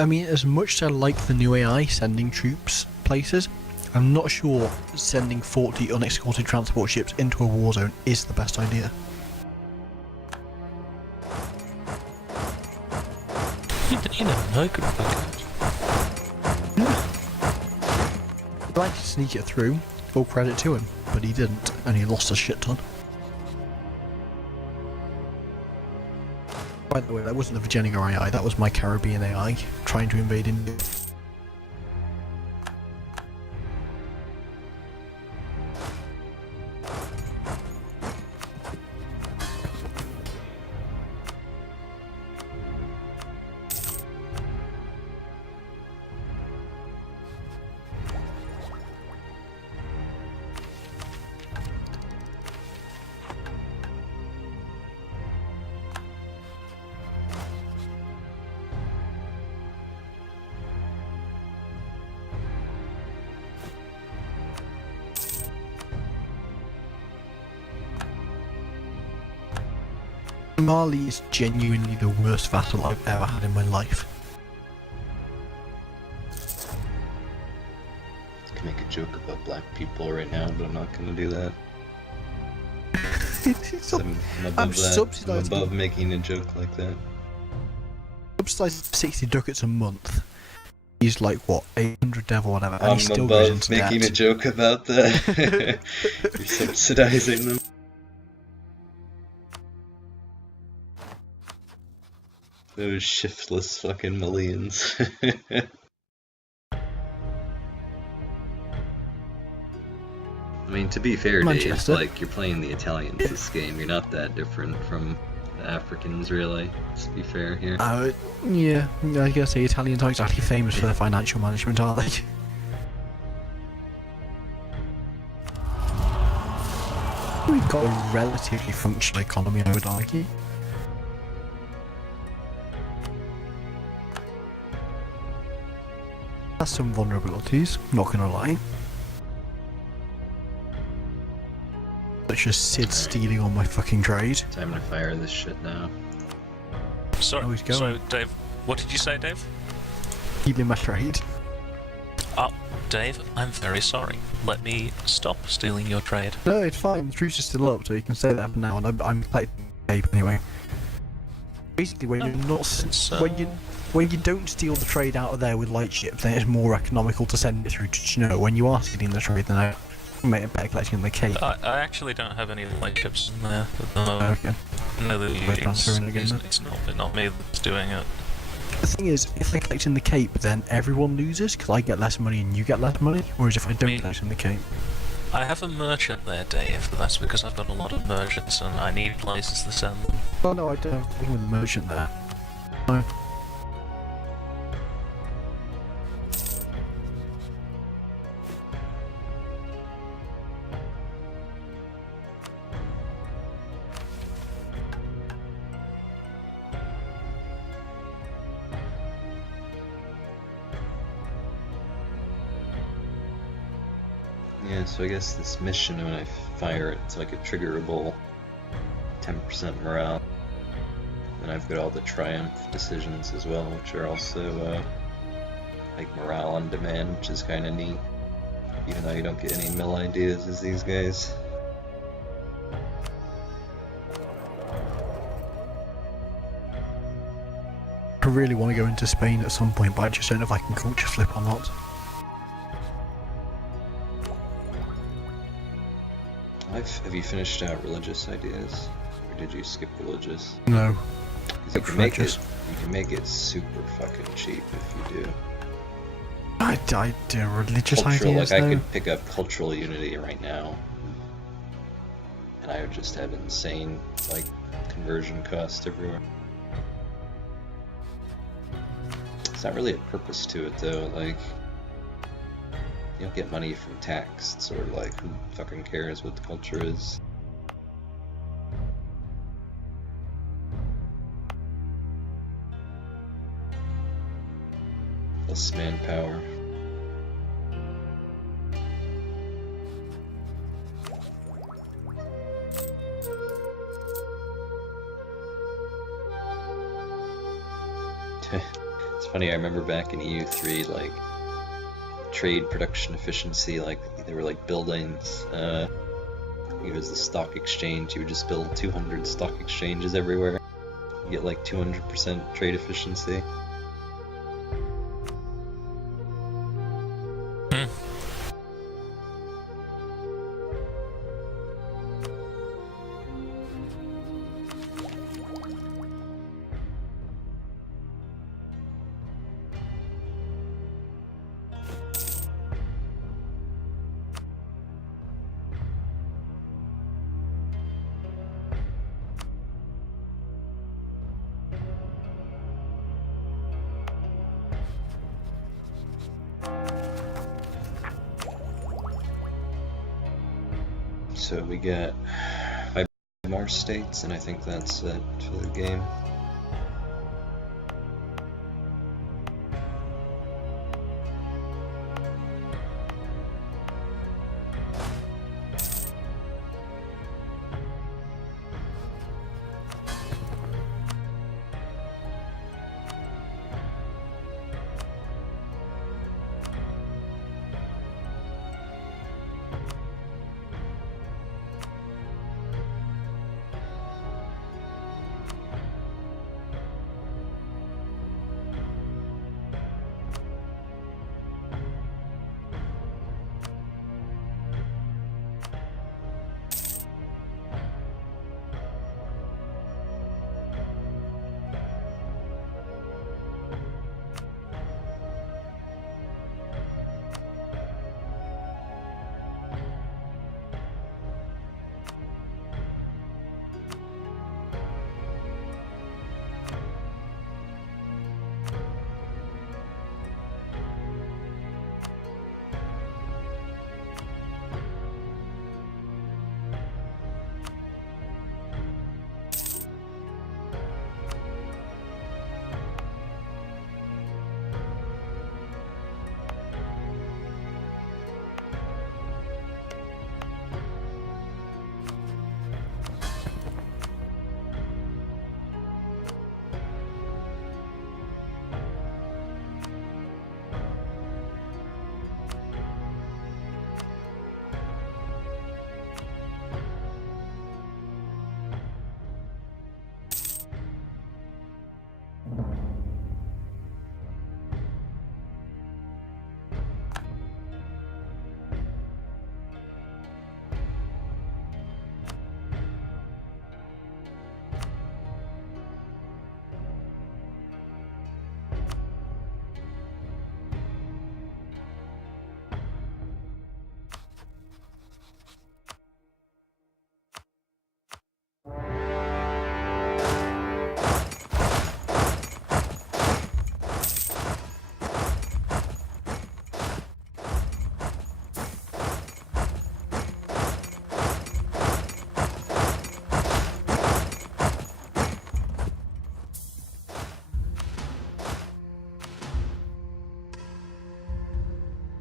I mean, as much as I like the new AI sending troops places, I'm not sure sending 40 unescorted transport ships into a war zone is the best idea. You never know, could work out. I'd like to sneak it through, full credit to him, but he didn't, and he lost a shit ton. By the way, that wasn't the Vigenegar AI, that was my Caribbean AI trying to invade India. Mali is genuinely the worst vassal I've ever had in my life. I can make a joke about black people right now, but I'm not gonna do that. I'm above that. I'm above making a joke like that. Subsidised 60 ducats a month. He's like, what, 800 dev or whatever, and I'm he still goes above into making debt. a joke about that. You're subsidizing them. Those shiftless fucking millions. I mean, to be fair, Dave, Manchester. like, you're playing the Italians this game. You're not that different from the Africans, really. Let's be fair here. Yeah, I guess the Italians aren't exactly famous for their financial management, are they? We've got a relatively functional economy, I would argue. Has some vulnerabilities, not gonna lie. Such as Sid stealing all my fucking trade. Time to fire this shit now. Sorry, Oh, he's going. sorry, Dave. What did you say, Dave? Keeping my trade. Oh, Dave, I'm very sorry. Let me stop stealing your trade. No, it's fine. The truce is still up, so you can say that for now, and I'm collecting tape anyway. Basically, when you're not, when you don't steal the trade out of there with light ships, then it's more economical to send it through to Chino. When you are stealing the trade, then I make it better collecting the Cape. I actually don't have any light ships in there at the moment. Okay. No, We're transferring again, then. it's not me that's doing it. The thing is, if I collect in the Cape, then everyone loses because I get less money and you get less money. Whereas if I don't collect in the Cape, I have a merchant there, Dave, but that's because I've got a lot of merchants and I need places to send them. oh no, I don't have a thing with a merchant there. No. Yeah, so I guess this mission, when I fire it, it's like a triggerable 10% morale. And I've got all the triumph decisions as well, which are also like morale on demand, which is kind of neat. Even though you don't get any mill ideas as these guys. I really want to go into Spain at some point, but I just don't know if I can culture flip or not. Have you finished out religious ideas? Or did you skip religious? No. 'Cause you can make it super fucking cheap if you do. I do religious Cultural, ideas like though. I could pick up cultural unity right now. And I would just have insane, like, conversion cost everywhere. It's not really a purpose to it though, like, you don't get money from tax, it's sort of like, who fucking cares what the culture is? Less manpower. It's funny, I remember back in EU3, like, trade production efficiency, like, there were like buildings, it was the stock exchange, you would just build 200 stock exchanges everywhere, you get like 200% trade efficiency. So we get 5 more states, and I think that's it for the game.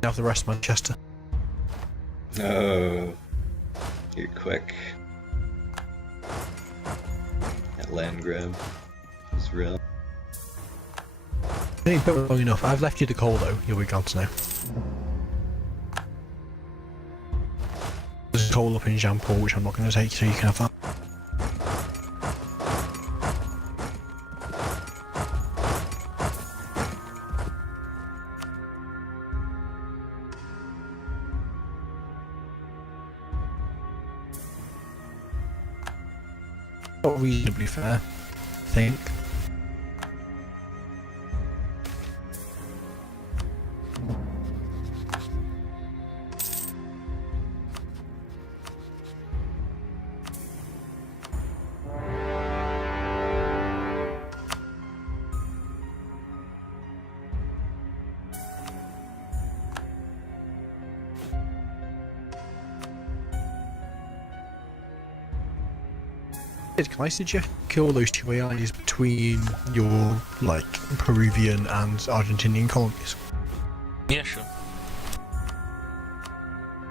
have the rest of Manchester. Oh, you're quick. That land grab is real. Hey, but long enough. I've left you the coal though. You'll be gone to now. There's coal up in Jampol, which I'm not going to take, so you can have that. Not reasonably fair, I think. Guys, did you kill those two AIs between your, like, Peruvian and Argentinian colonies? Yeah, sure.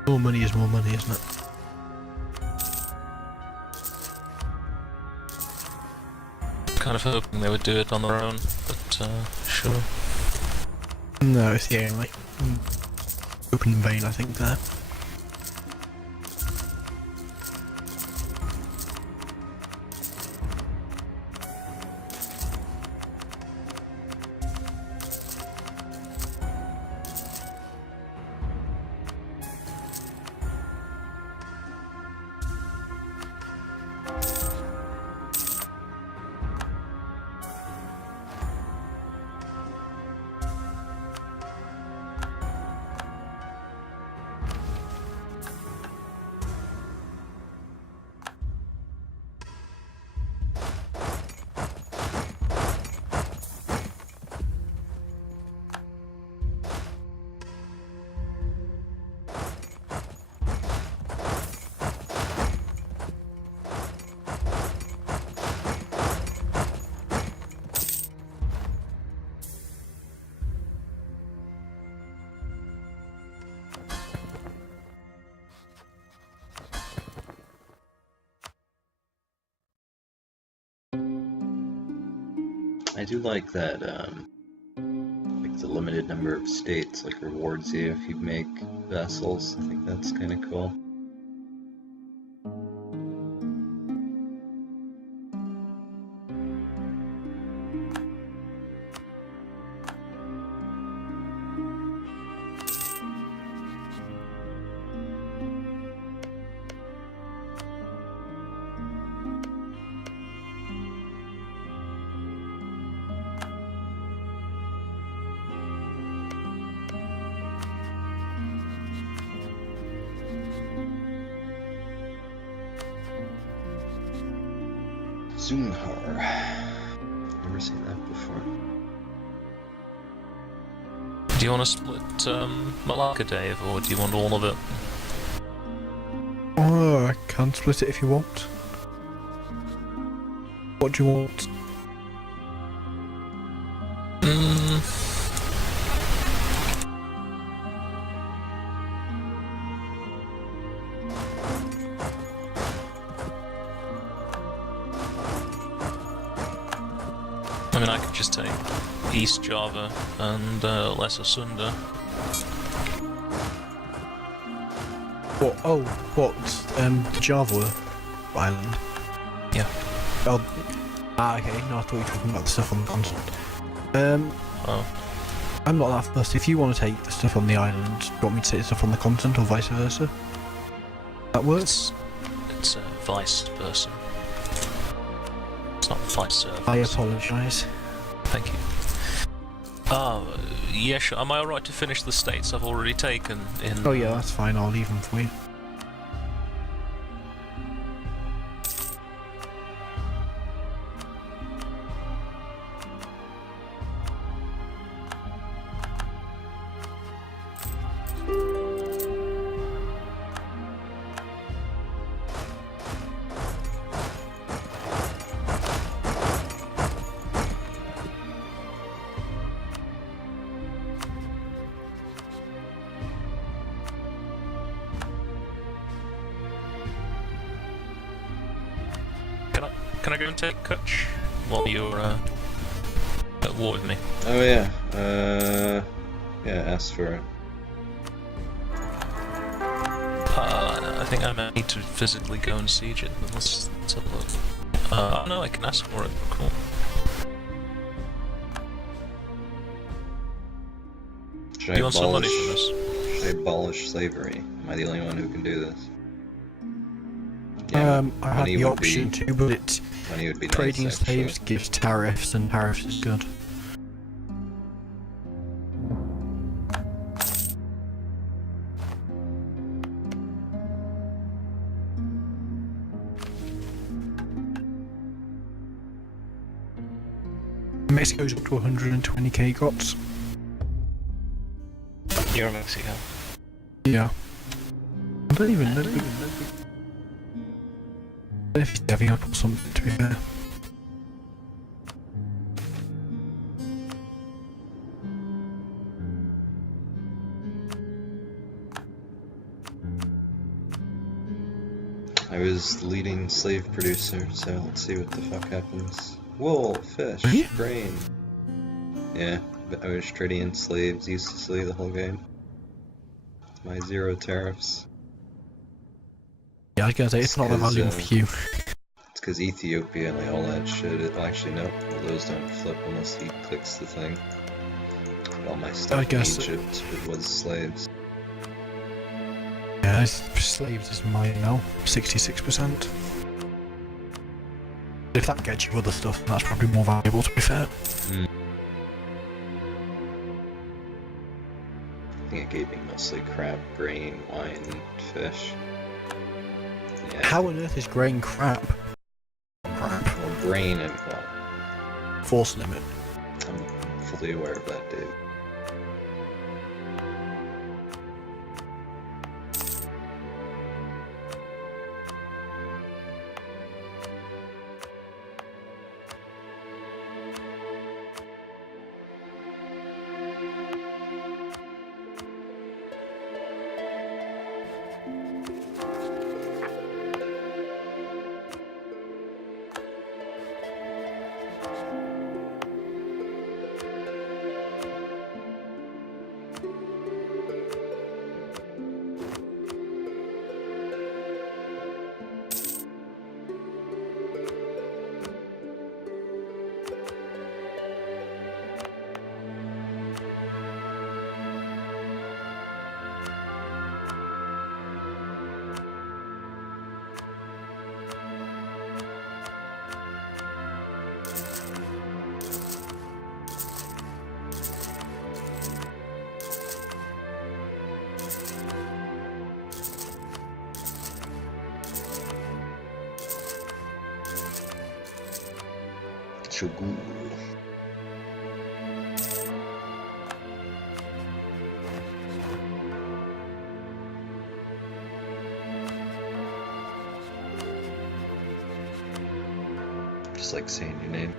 More money is more money, isn't it? Kind of hoping they would do it on their own, but sure. No, it's the only open vein, I think, there. I do like that, like the limited number of states, like, rewards you if you make vessels. I think that's kind of cool. Zunhar. Never seen that before. Do you want to split Malacca, Dave, or do you want all of it? Oh, I can split it if you want. What do you want? I mean, I could just take East Java and Lesser Sunda. What? Oh, what? Java Island? Yeah. Oh, okay. No, I thought you were talking about the stuff on the continent. Oh. I'm not that fussed. If you want to take the stuff on the island, do you want me to take the stuff on the continent or vice versa? That works? It's vice versa. It's not vice versa. I apologise. Thank you. Yeah, sure. Am I alright to finish the states I've already taken in... Oh yeah, that's fine. I'll leave them for you. can I go and take Kutch while you're at war with me? Oh yeah. Yeah. Ask for it. I think I might need to physically go and siege it, but let's have a look. Oh no, I can ask for it. Cool. Should Do you I want some money abolish? from this? Should I abolish slavery? Am I the only one who can do this? Yeah, I have money the would option be- to, but it's Money would be trading nice, actually. slaves gives tariffs, and tariffs is good. Mexico's up to 120k gots. You're Mexico. Yeah. I don't even know. If he's deving up or something, to be fair. I was the leading slave producer, so let's see what the fuck happens. Wool, fish, Really? grain. Yeah, but I was trading slaves uselessly the whole game. My 0 tariffs. Yeah, I was gonna say, it's not a Because, value for you. It's because Ethiopia and like all that shit. Actually, no, well, those don't flip unless he clicks the thing. But all my stuff in guess- Egypt it was slaves. Yeah, slaves is mine now, 66%. If that gets you other stuff, then that's probably more valuable, to be fair. I think it gave me mostly crap, grain, wine, fish. Yeah. How on earth is grain crap? Crap. Well, grain and well, Force limit. I'm fully aware of that, dude. Chugul. Just like saying your name.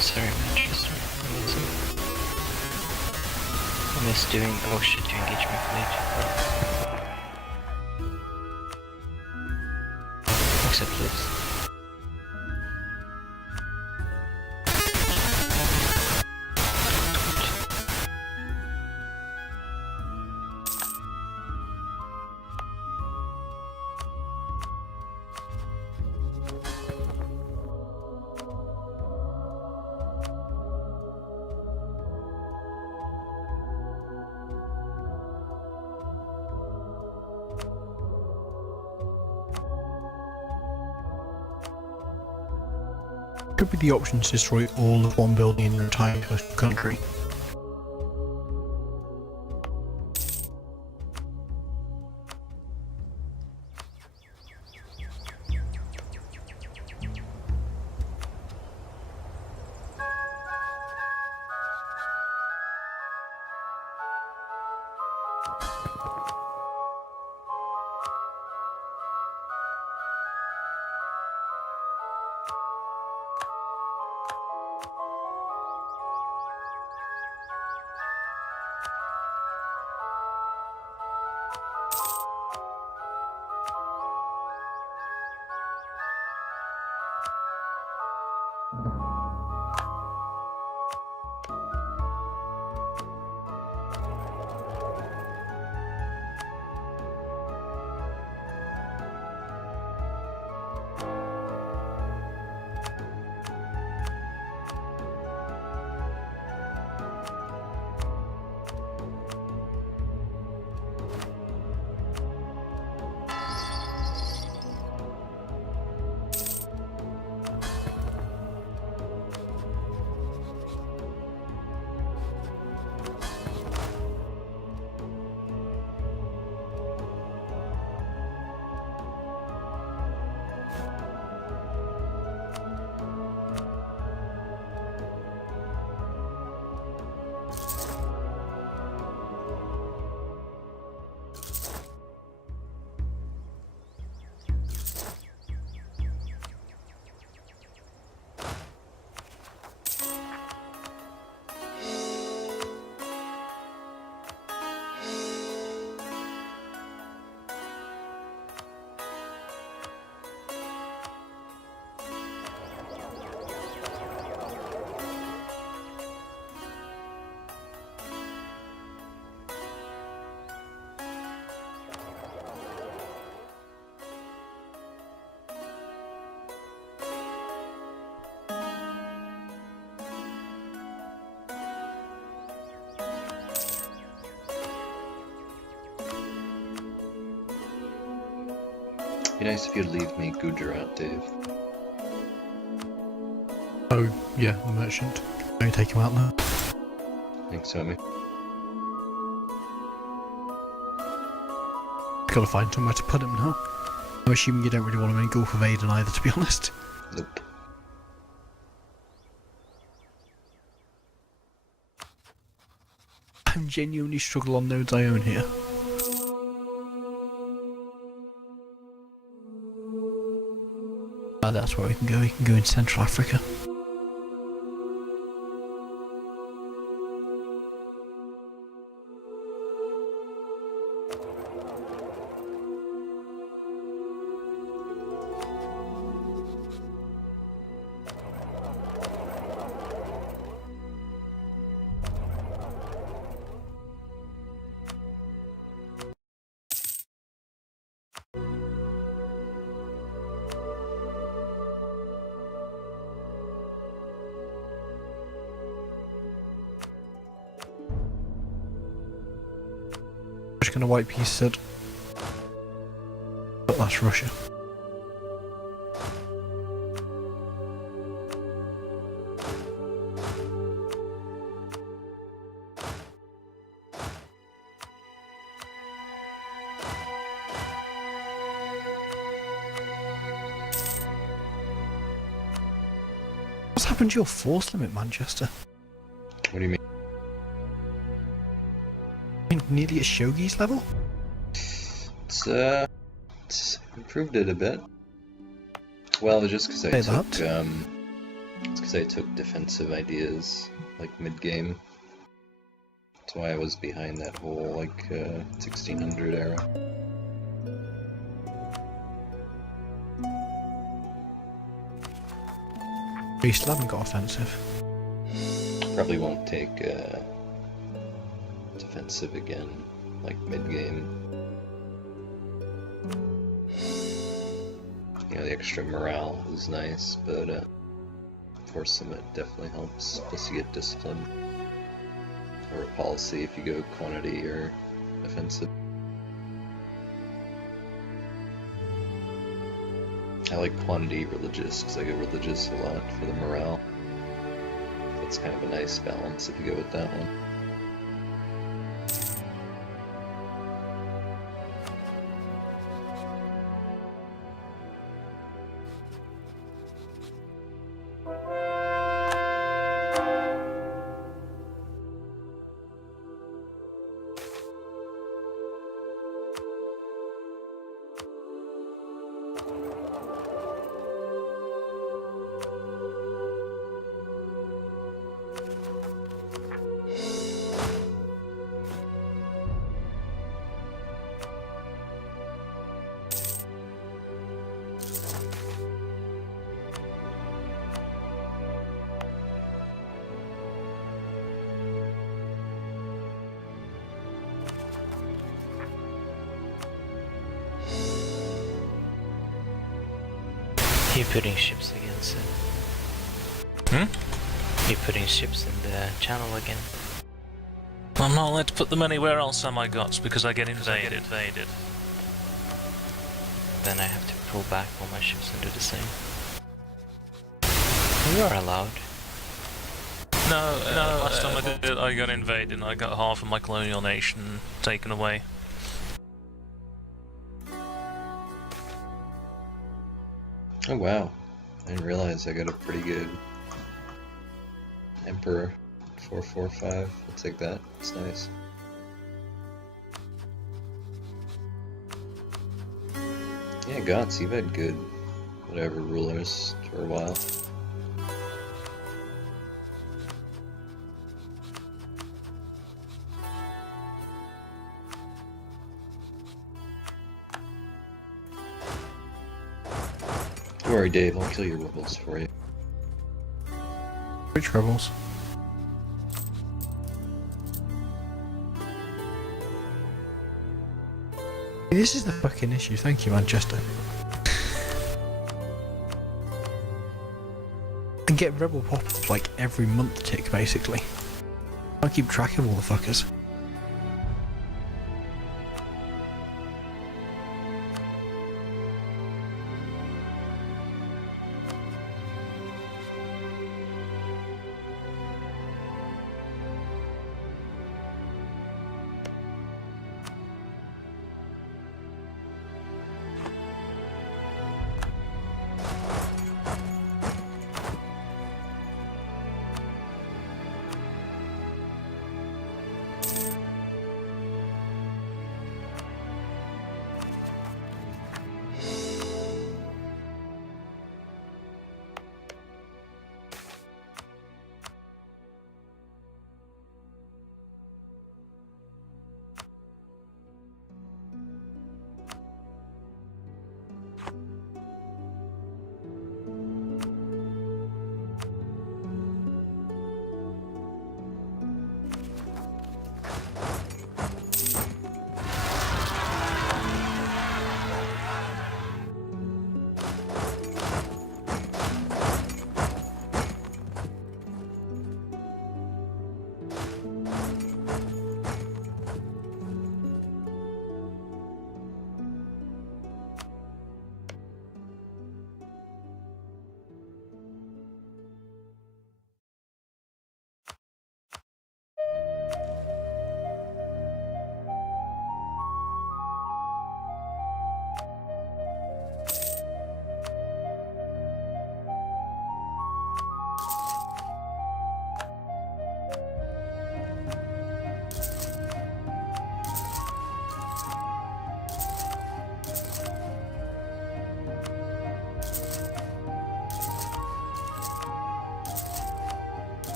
Sorry, Manchester. I missed doing. Oh shit, you engage my fleet. accept this. Could be the option to destroy all of one building in your entire country. Be nice if you'd leave me Gujarat, Dave. Oh, yeah, the merchant. Don't you take him out now? Thanks, homie. Gotta find somewhere to put him now. I'm assuming you don't really want him in Gulf of Aden either, to be honest. Nope. I'm genuinely struggle on nodes I own here. That's where we can go. We can go in Central Africa. Just gonna wipe you, Sid. But that's Russia. What's happened to your force limit, Manchester? What do you mean? Nearly at Shogi's level? It's improved it a bit. Well, just because I took defensive ideas like mid game. That's why I was behind that whole 1600 era. We still haven't got offensive. Probably won't take defensive again, like mid-game. You know, the extra morale is nice, but Force Summit definitely helps. Plus you get discipline. Or a policy if you go quantity or offensive. I like quantity religious because I go religious a lot for the morale. That's kind of a nice balance if you go with that one. You putting ships again, Sid? You putting ships in the channel again? I'm not allowed to put them anywhere else on my guts because I get invaded. Then I have to pull back all my ships and do the same. You are allowed. No, last time I did it, I got invaded and I got half of my colonial nation taken away. Oh wow, I didn't realize I got a pretty good Emperor 445. I'll take that, it's nice. Yeah, Gots, you've had good whatever rulers for a while. Don't worry, Dave, I'll kill your rebels for you. Which rebels? This is the fucking issue. Thank you, Manchester. I get rebel pop like every month tick, basically. I keep track of all the fuckers.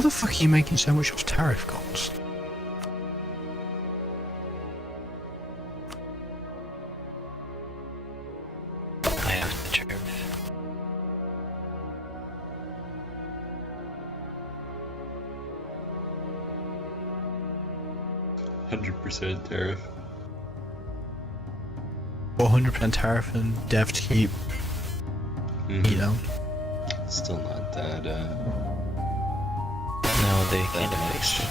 How the fuck are you making so much off tariff costs? I have the tariff. 100% tariff. 100% tariff and dev to keep, you know. Still not that, No, they that kind of much. fixed it.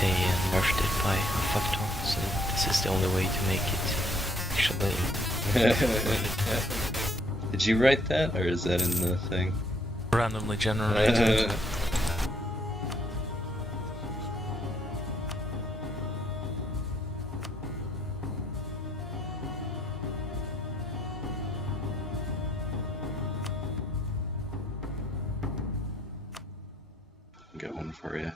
They nerfed it by a fuck ton, so this is the only way to make it actually. Did you write that, or is that in the thing? Randomly generated. Got one for you.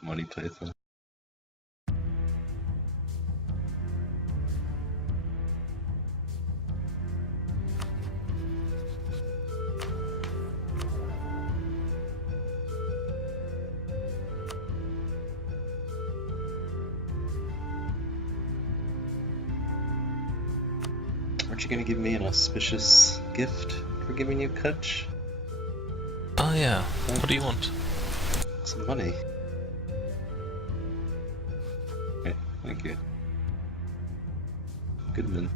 Money Python. Aren't you gonna give me an auspicious gift for giving you Kutch? Oh yeah, what do you want? Some money. Okay, thank you. Goodman.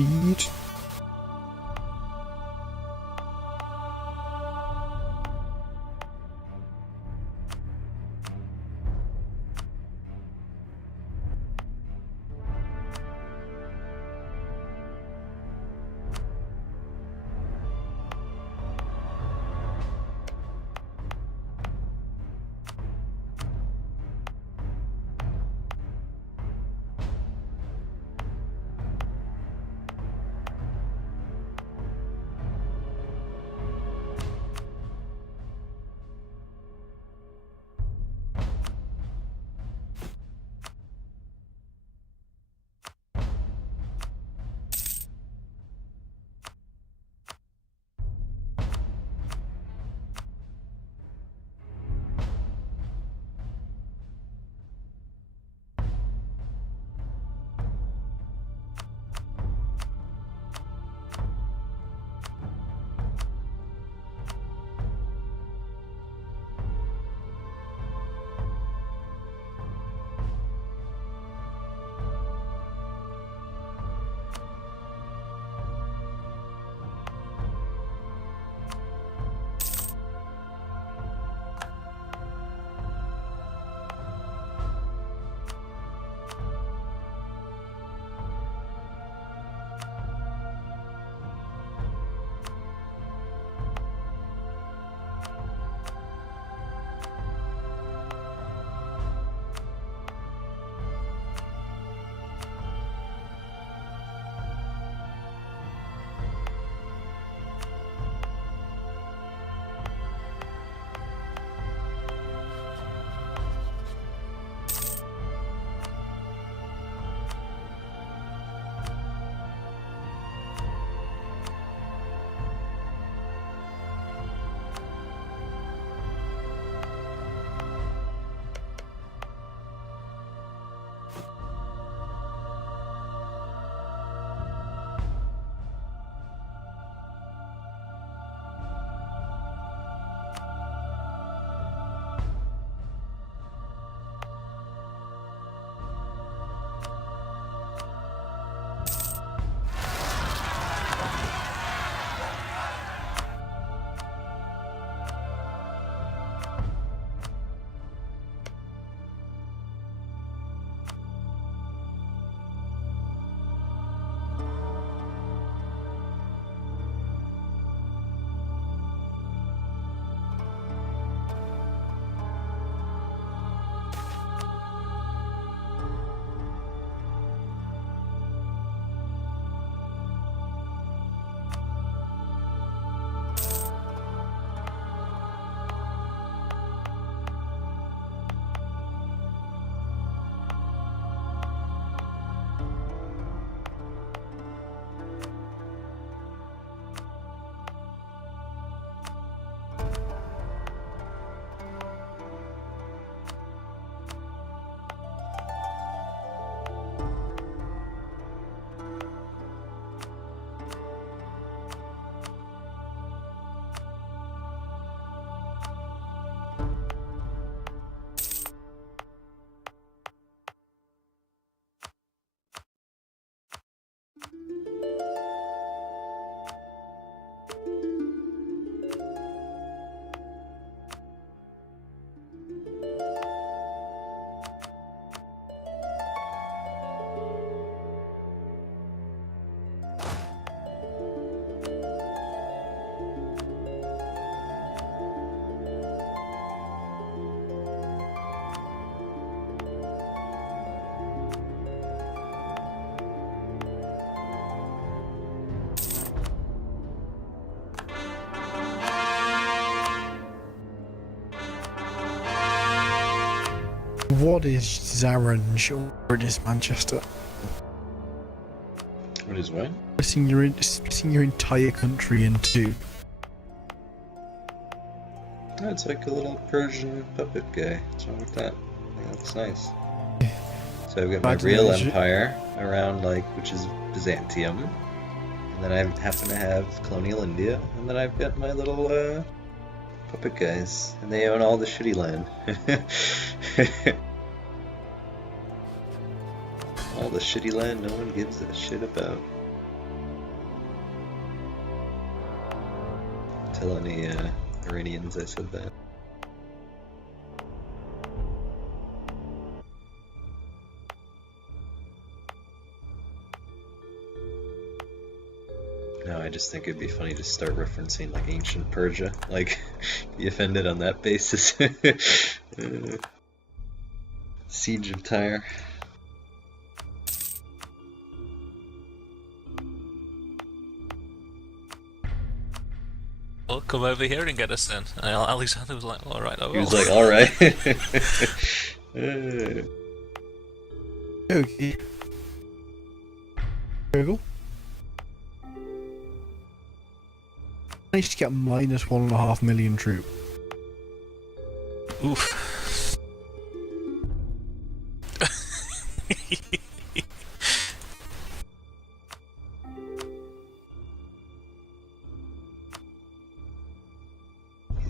Indeed. What is Zaranj or it is Manchester? What is what? Splitting your entire country in two. Oh, it's like a little Persian puppet guy. What's wrong with that? I think that's nice. So I've got my real empire around, like, which is Byzantium. And then I happen to have colonial India. And then I've got my little puppet guys. And they own all the shitty land. All the shitty land no one gives a shit about. tell any Iranians I said that. No, I just think it'd be funny to start referencing like ancient Persia, like be offended on that basis. Siege of Tyre. Well, come over here and get us then. And Alexander was like, alright, I will. He was like, alright. Okay. Google. Managed to get minus 1.5 million troop. Oof.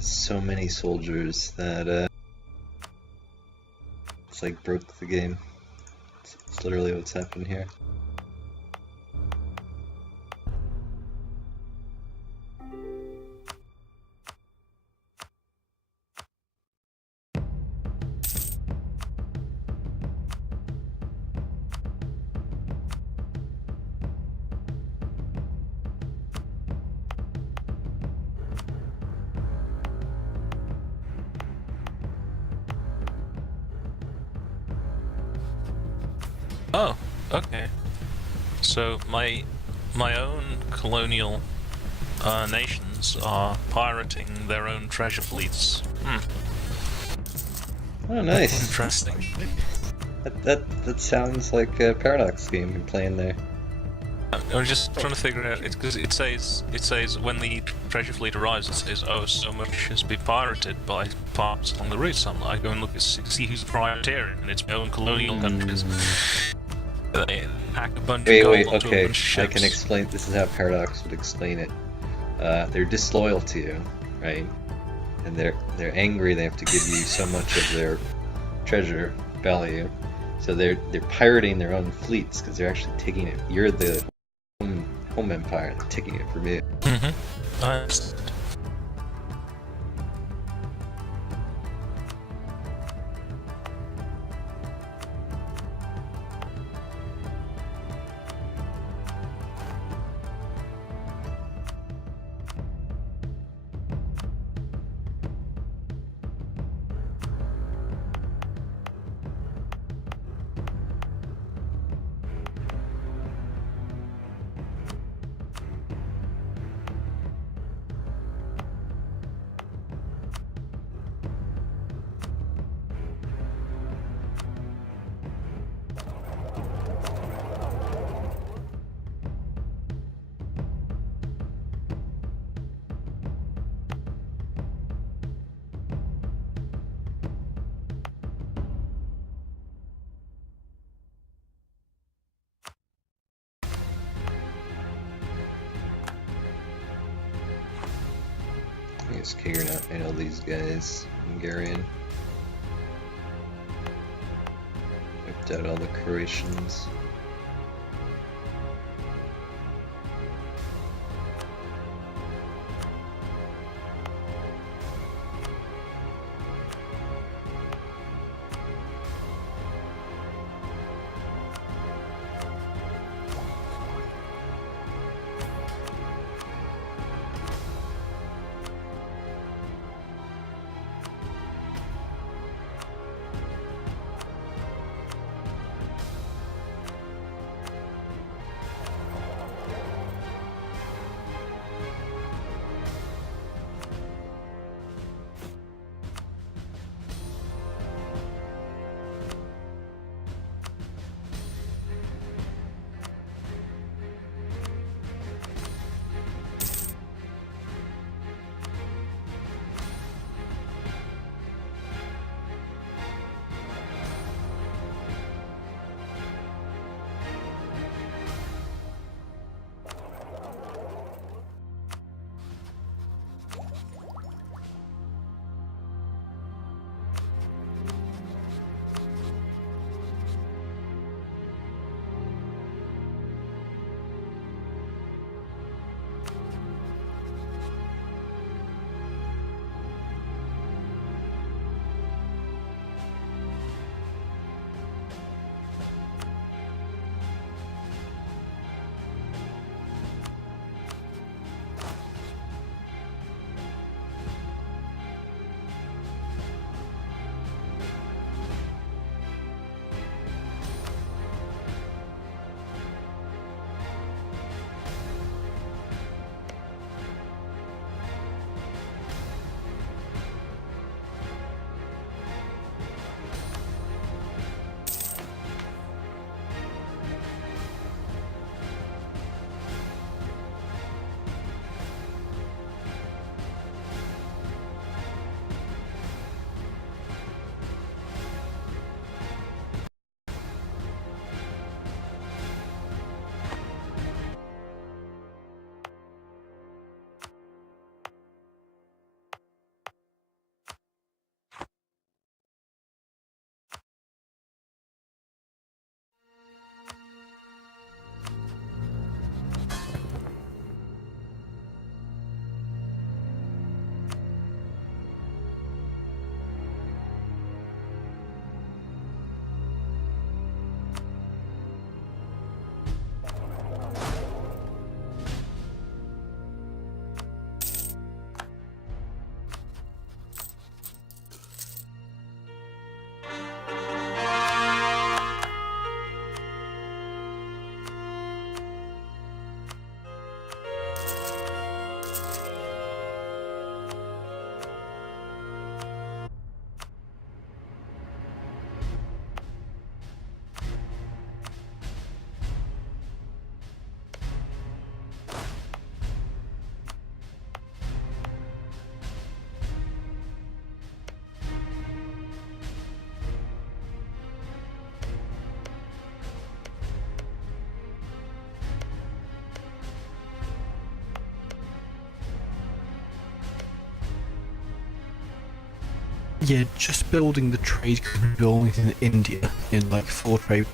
So many soldiers that it's like broke the game. It's literally what's happened here. Oh, okay. So my own colonial nations are pirating their own treasure fleets. Oh, nice. Interesting. That sounds like a Paradox game you're playing there. I was just trying to figure out because it says when the treasure fleet arrives, it says, oh, so much has been pirated by pirates along the route. So I'm like, I go and look at see who's privateering, and it's my own colonial countries. They hack a bunch of gold onto a okay. bunch of ships. I can explain. This is how Paradox would explain it. They're disloyal to you, right? And they're angry. They have to give you so much of their treasure value, so they're pirating their own fleets because they're actually taking it. You're the home empire. They're taking it from you. Mm-hmm. I understand. I guess Kagernot made all these guys Hungarian. Wiped out all the Croatians. Yeah, just building the trade buildings in India in like 4 trade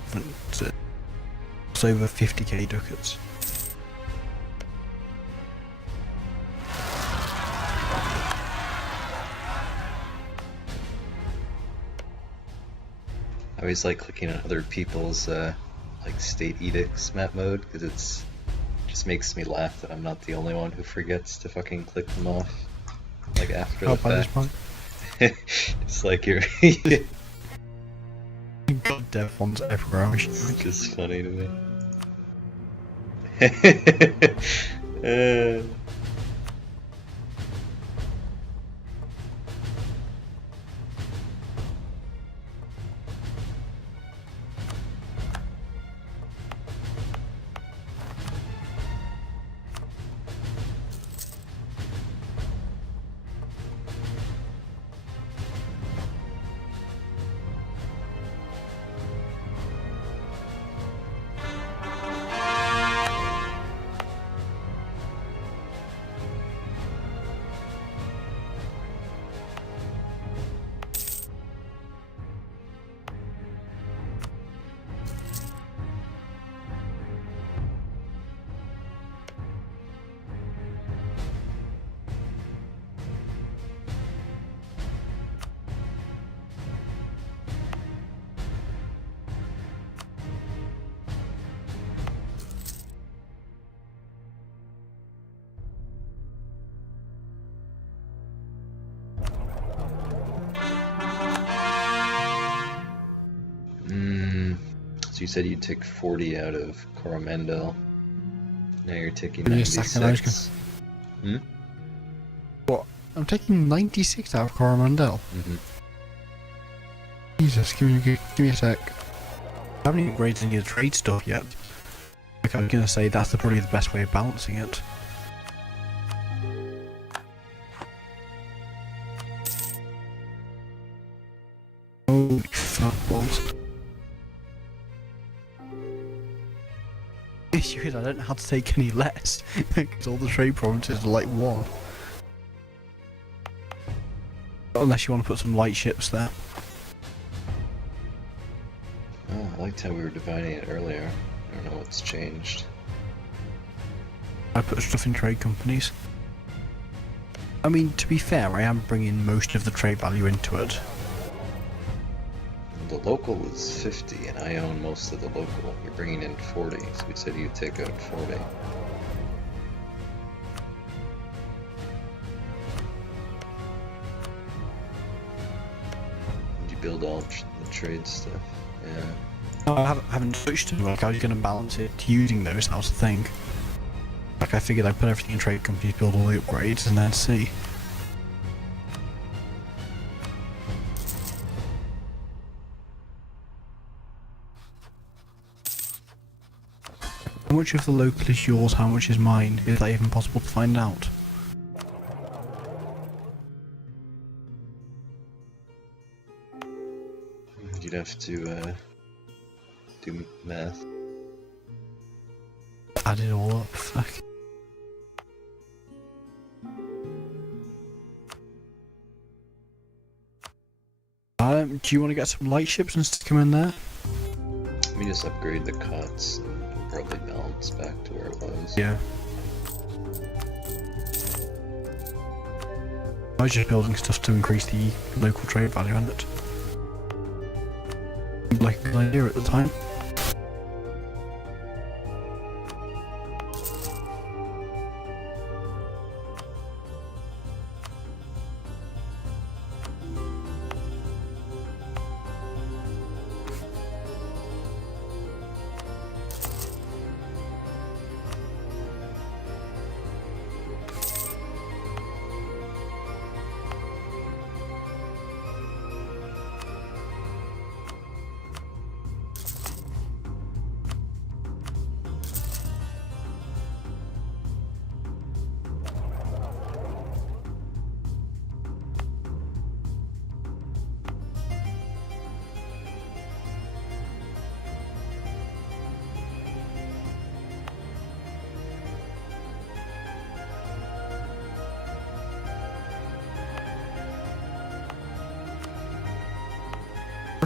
it's over 50k ducats. I always like clicking on other people's like state edicts map mode because it just makes me laugh that I'm not the only one who forgets to fucking click them off like after the By this fact. point. It's like you're God, dev ones everywhere. it's just funny to me. So you said you'd take 40 out of Coromandel. Now you're taking Give me a second, I was 96. What? I'm taking 96 out of Coromandel. Mm-hmm. Jesus, give me a sec. I haven't even upgraded any of the trade stuff yet. Like I was gonna say, that's probably the best way of balancing it. Holy fuck balls. The issue is I don't know how to take any less, because all the trade provinces are like 1. Unless you want to put some light ships there. Oh, I liked how we were dividing it earlier. I don't know what's changed. I put stuff in trade companies. I mean, to be fair, I am bringing most of the trade value into it. The local is 50, and I own most of the local. You're bringing in 40, so we said you'd take out 40. Did you build all the trade stuff? Yeah. No, I haven't touched them. Like, I was going to balance it using those, that was the thing. Like, I figured I'd put everything in trade companies, build all the upgrades, and then see. How much of the local is yours, how much is mine? Is that even possible to find out? You'd have to do math. Add it all up, fuck. Do you want to get some light ships and stick them in there? Let me just upgrade the cots and we'll probably balance back to where it was. Yeah. I was just building stuff to increase the local trade value on it. Like a good idea at the time.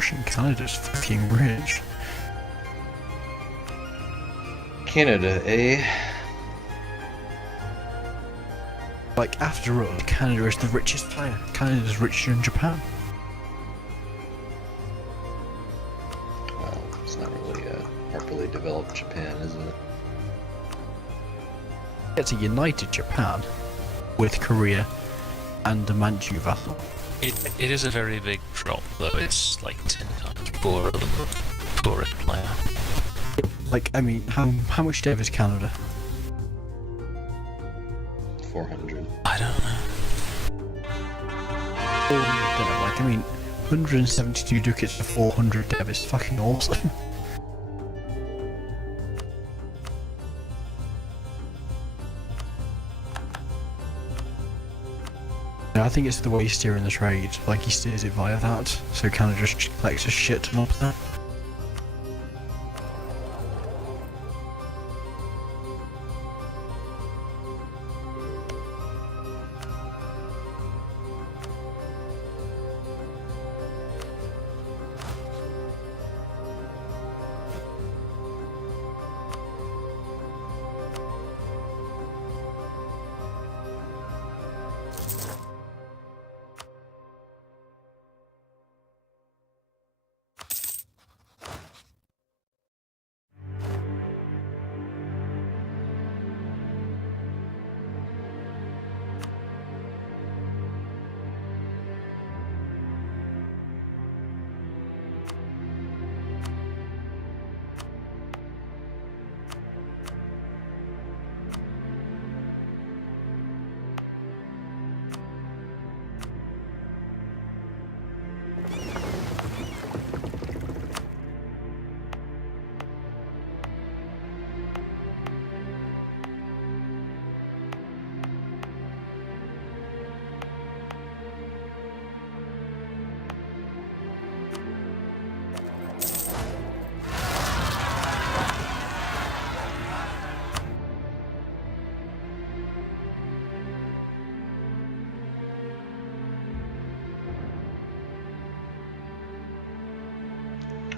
Russia and Canada's fucking rich. Canada, eh? Like, after all, Canada is the richest player. Canada's richer than Japan. Well, it's not really a properly developed Japan, is it? It's a united Japan with Korea and the Manchu vassal. It is a very big drop, though. It's like 10 times poorer than the poorest player. Like, I mean, how much debt is Canada? 400. I don't know. 400 debt, like, I mean, 172 ducats for 400 debt is fucking awesome. I think it's the way he's steering the trade, like he steers it via that, so Canada just collects a shit ton of that.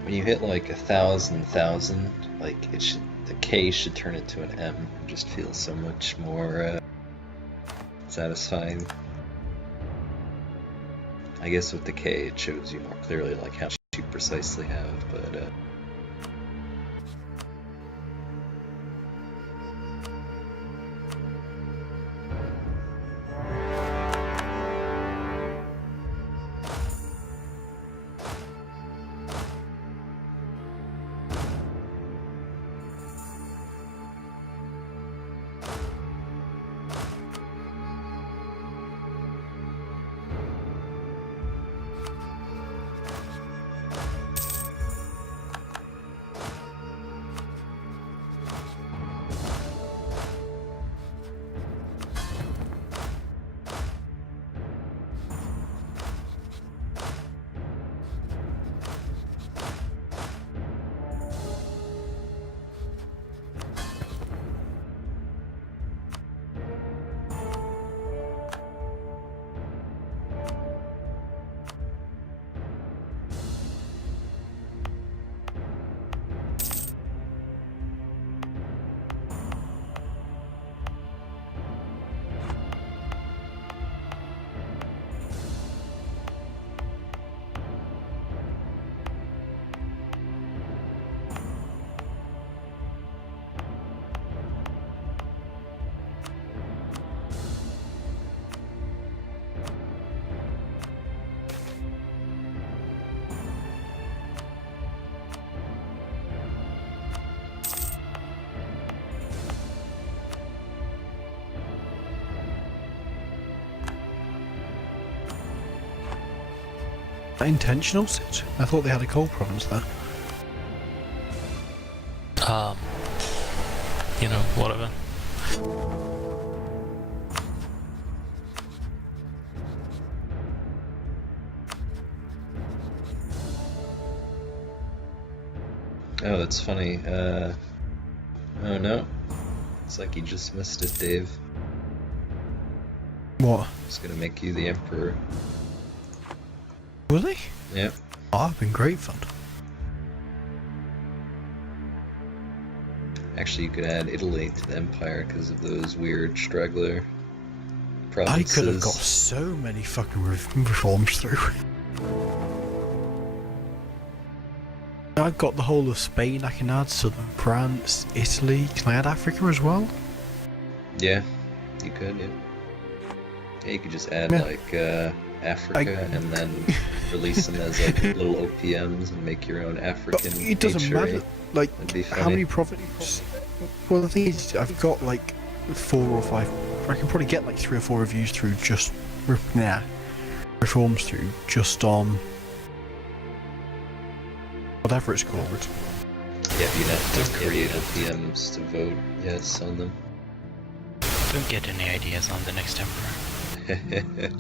When you hit like 1,000, like it should, the K should turn into an M. It just feels so much more satisfying. I guess with the K, it shows you more clearly like how much you precisely have, but. Intentional, Sid? I thought they had a coal province there. You know, whatever. Oh, that's funny. Oh no. It's like you just missed it, Dave. What? It's gonna make you the emperor. Really? Yep. Oh, it's been great fun. Actually, you could add Italy to the empire because of those weird straggler I provinces. could have got so many fucking reforms through. I've got the whole of Spain I can add, southern France, Italy. Can I add Africa as well? Yeah, you could, yeah. Yeah, you could just add, Yeah. like, Africa and then release them as, like, little OPMs and make your own African It doesn't HRA. matter. Like, That'd be how funny. many provinces? Well, the thing is, I've got like 4 or 5. I can probably get like 3 or 4 reviews through just reforms through just on whatever it's called. Yeah, you'd have to create OPMs to vote yes on them. Don't get any ideas on the next emperor.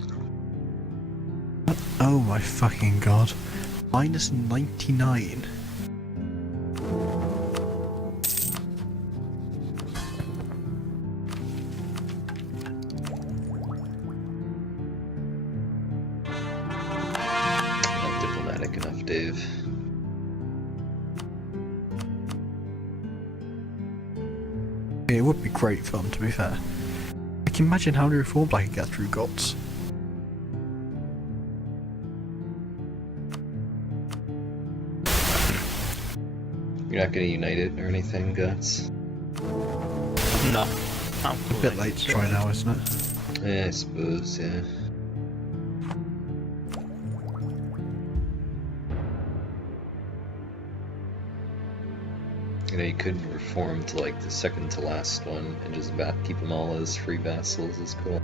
Oh my fucking god! Minus 99. Not diplomatic enough, Dave. It would be great fun, to be fair. I can imagine how many reforms I could get through GOTS. You're not gonna unite it or anything, Guts? No. I'm cool. A bit late to try now, isn't it? Yeah, I suppose, yeah. You know, you could reform to like the second to last one and just keep them all as free vassals is cool.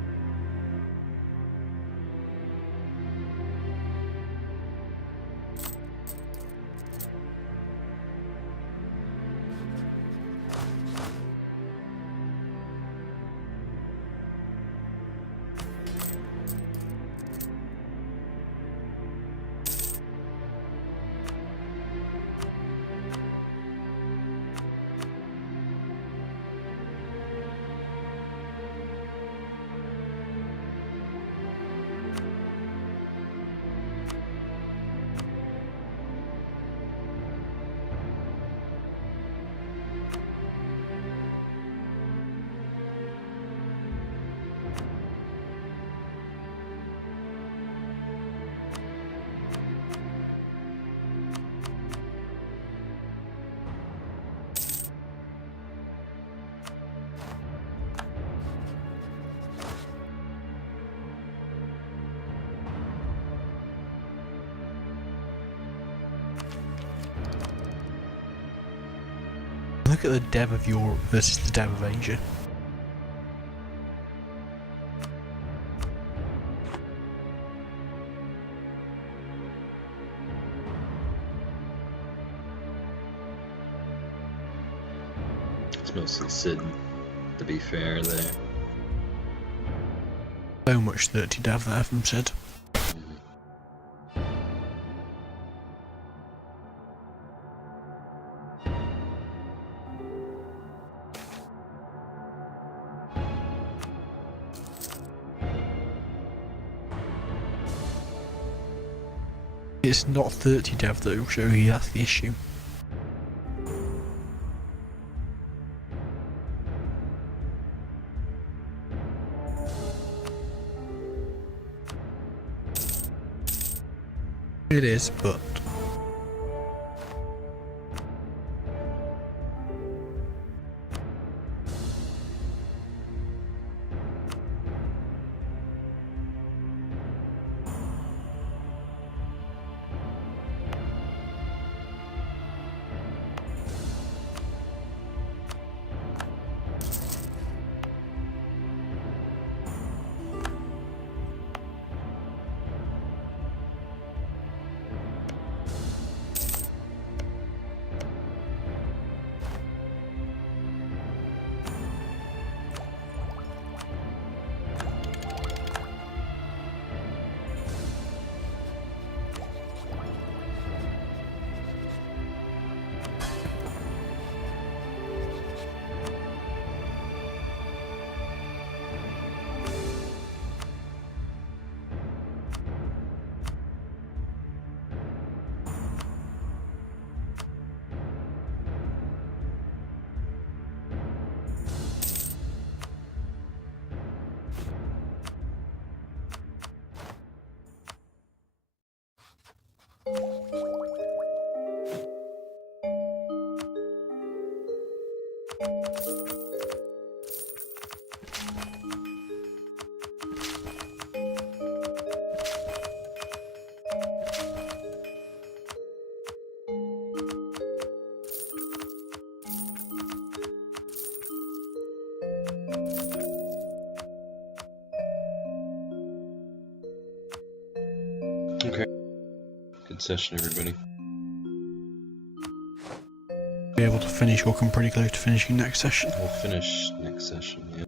Look at the dev of Europe versus the dev of Asia. It's mostly Sid, to be fair there. So much 30 dev there from Sid. It's not 30 dev though, Joey, that's the issue. It is, but... Good session, everybody. Be able to finish or come pretty close to finishing next session. We'll finish next session, yeah.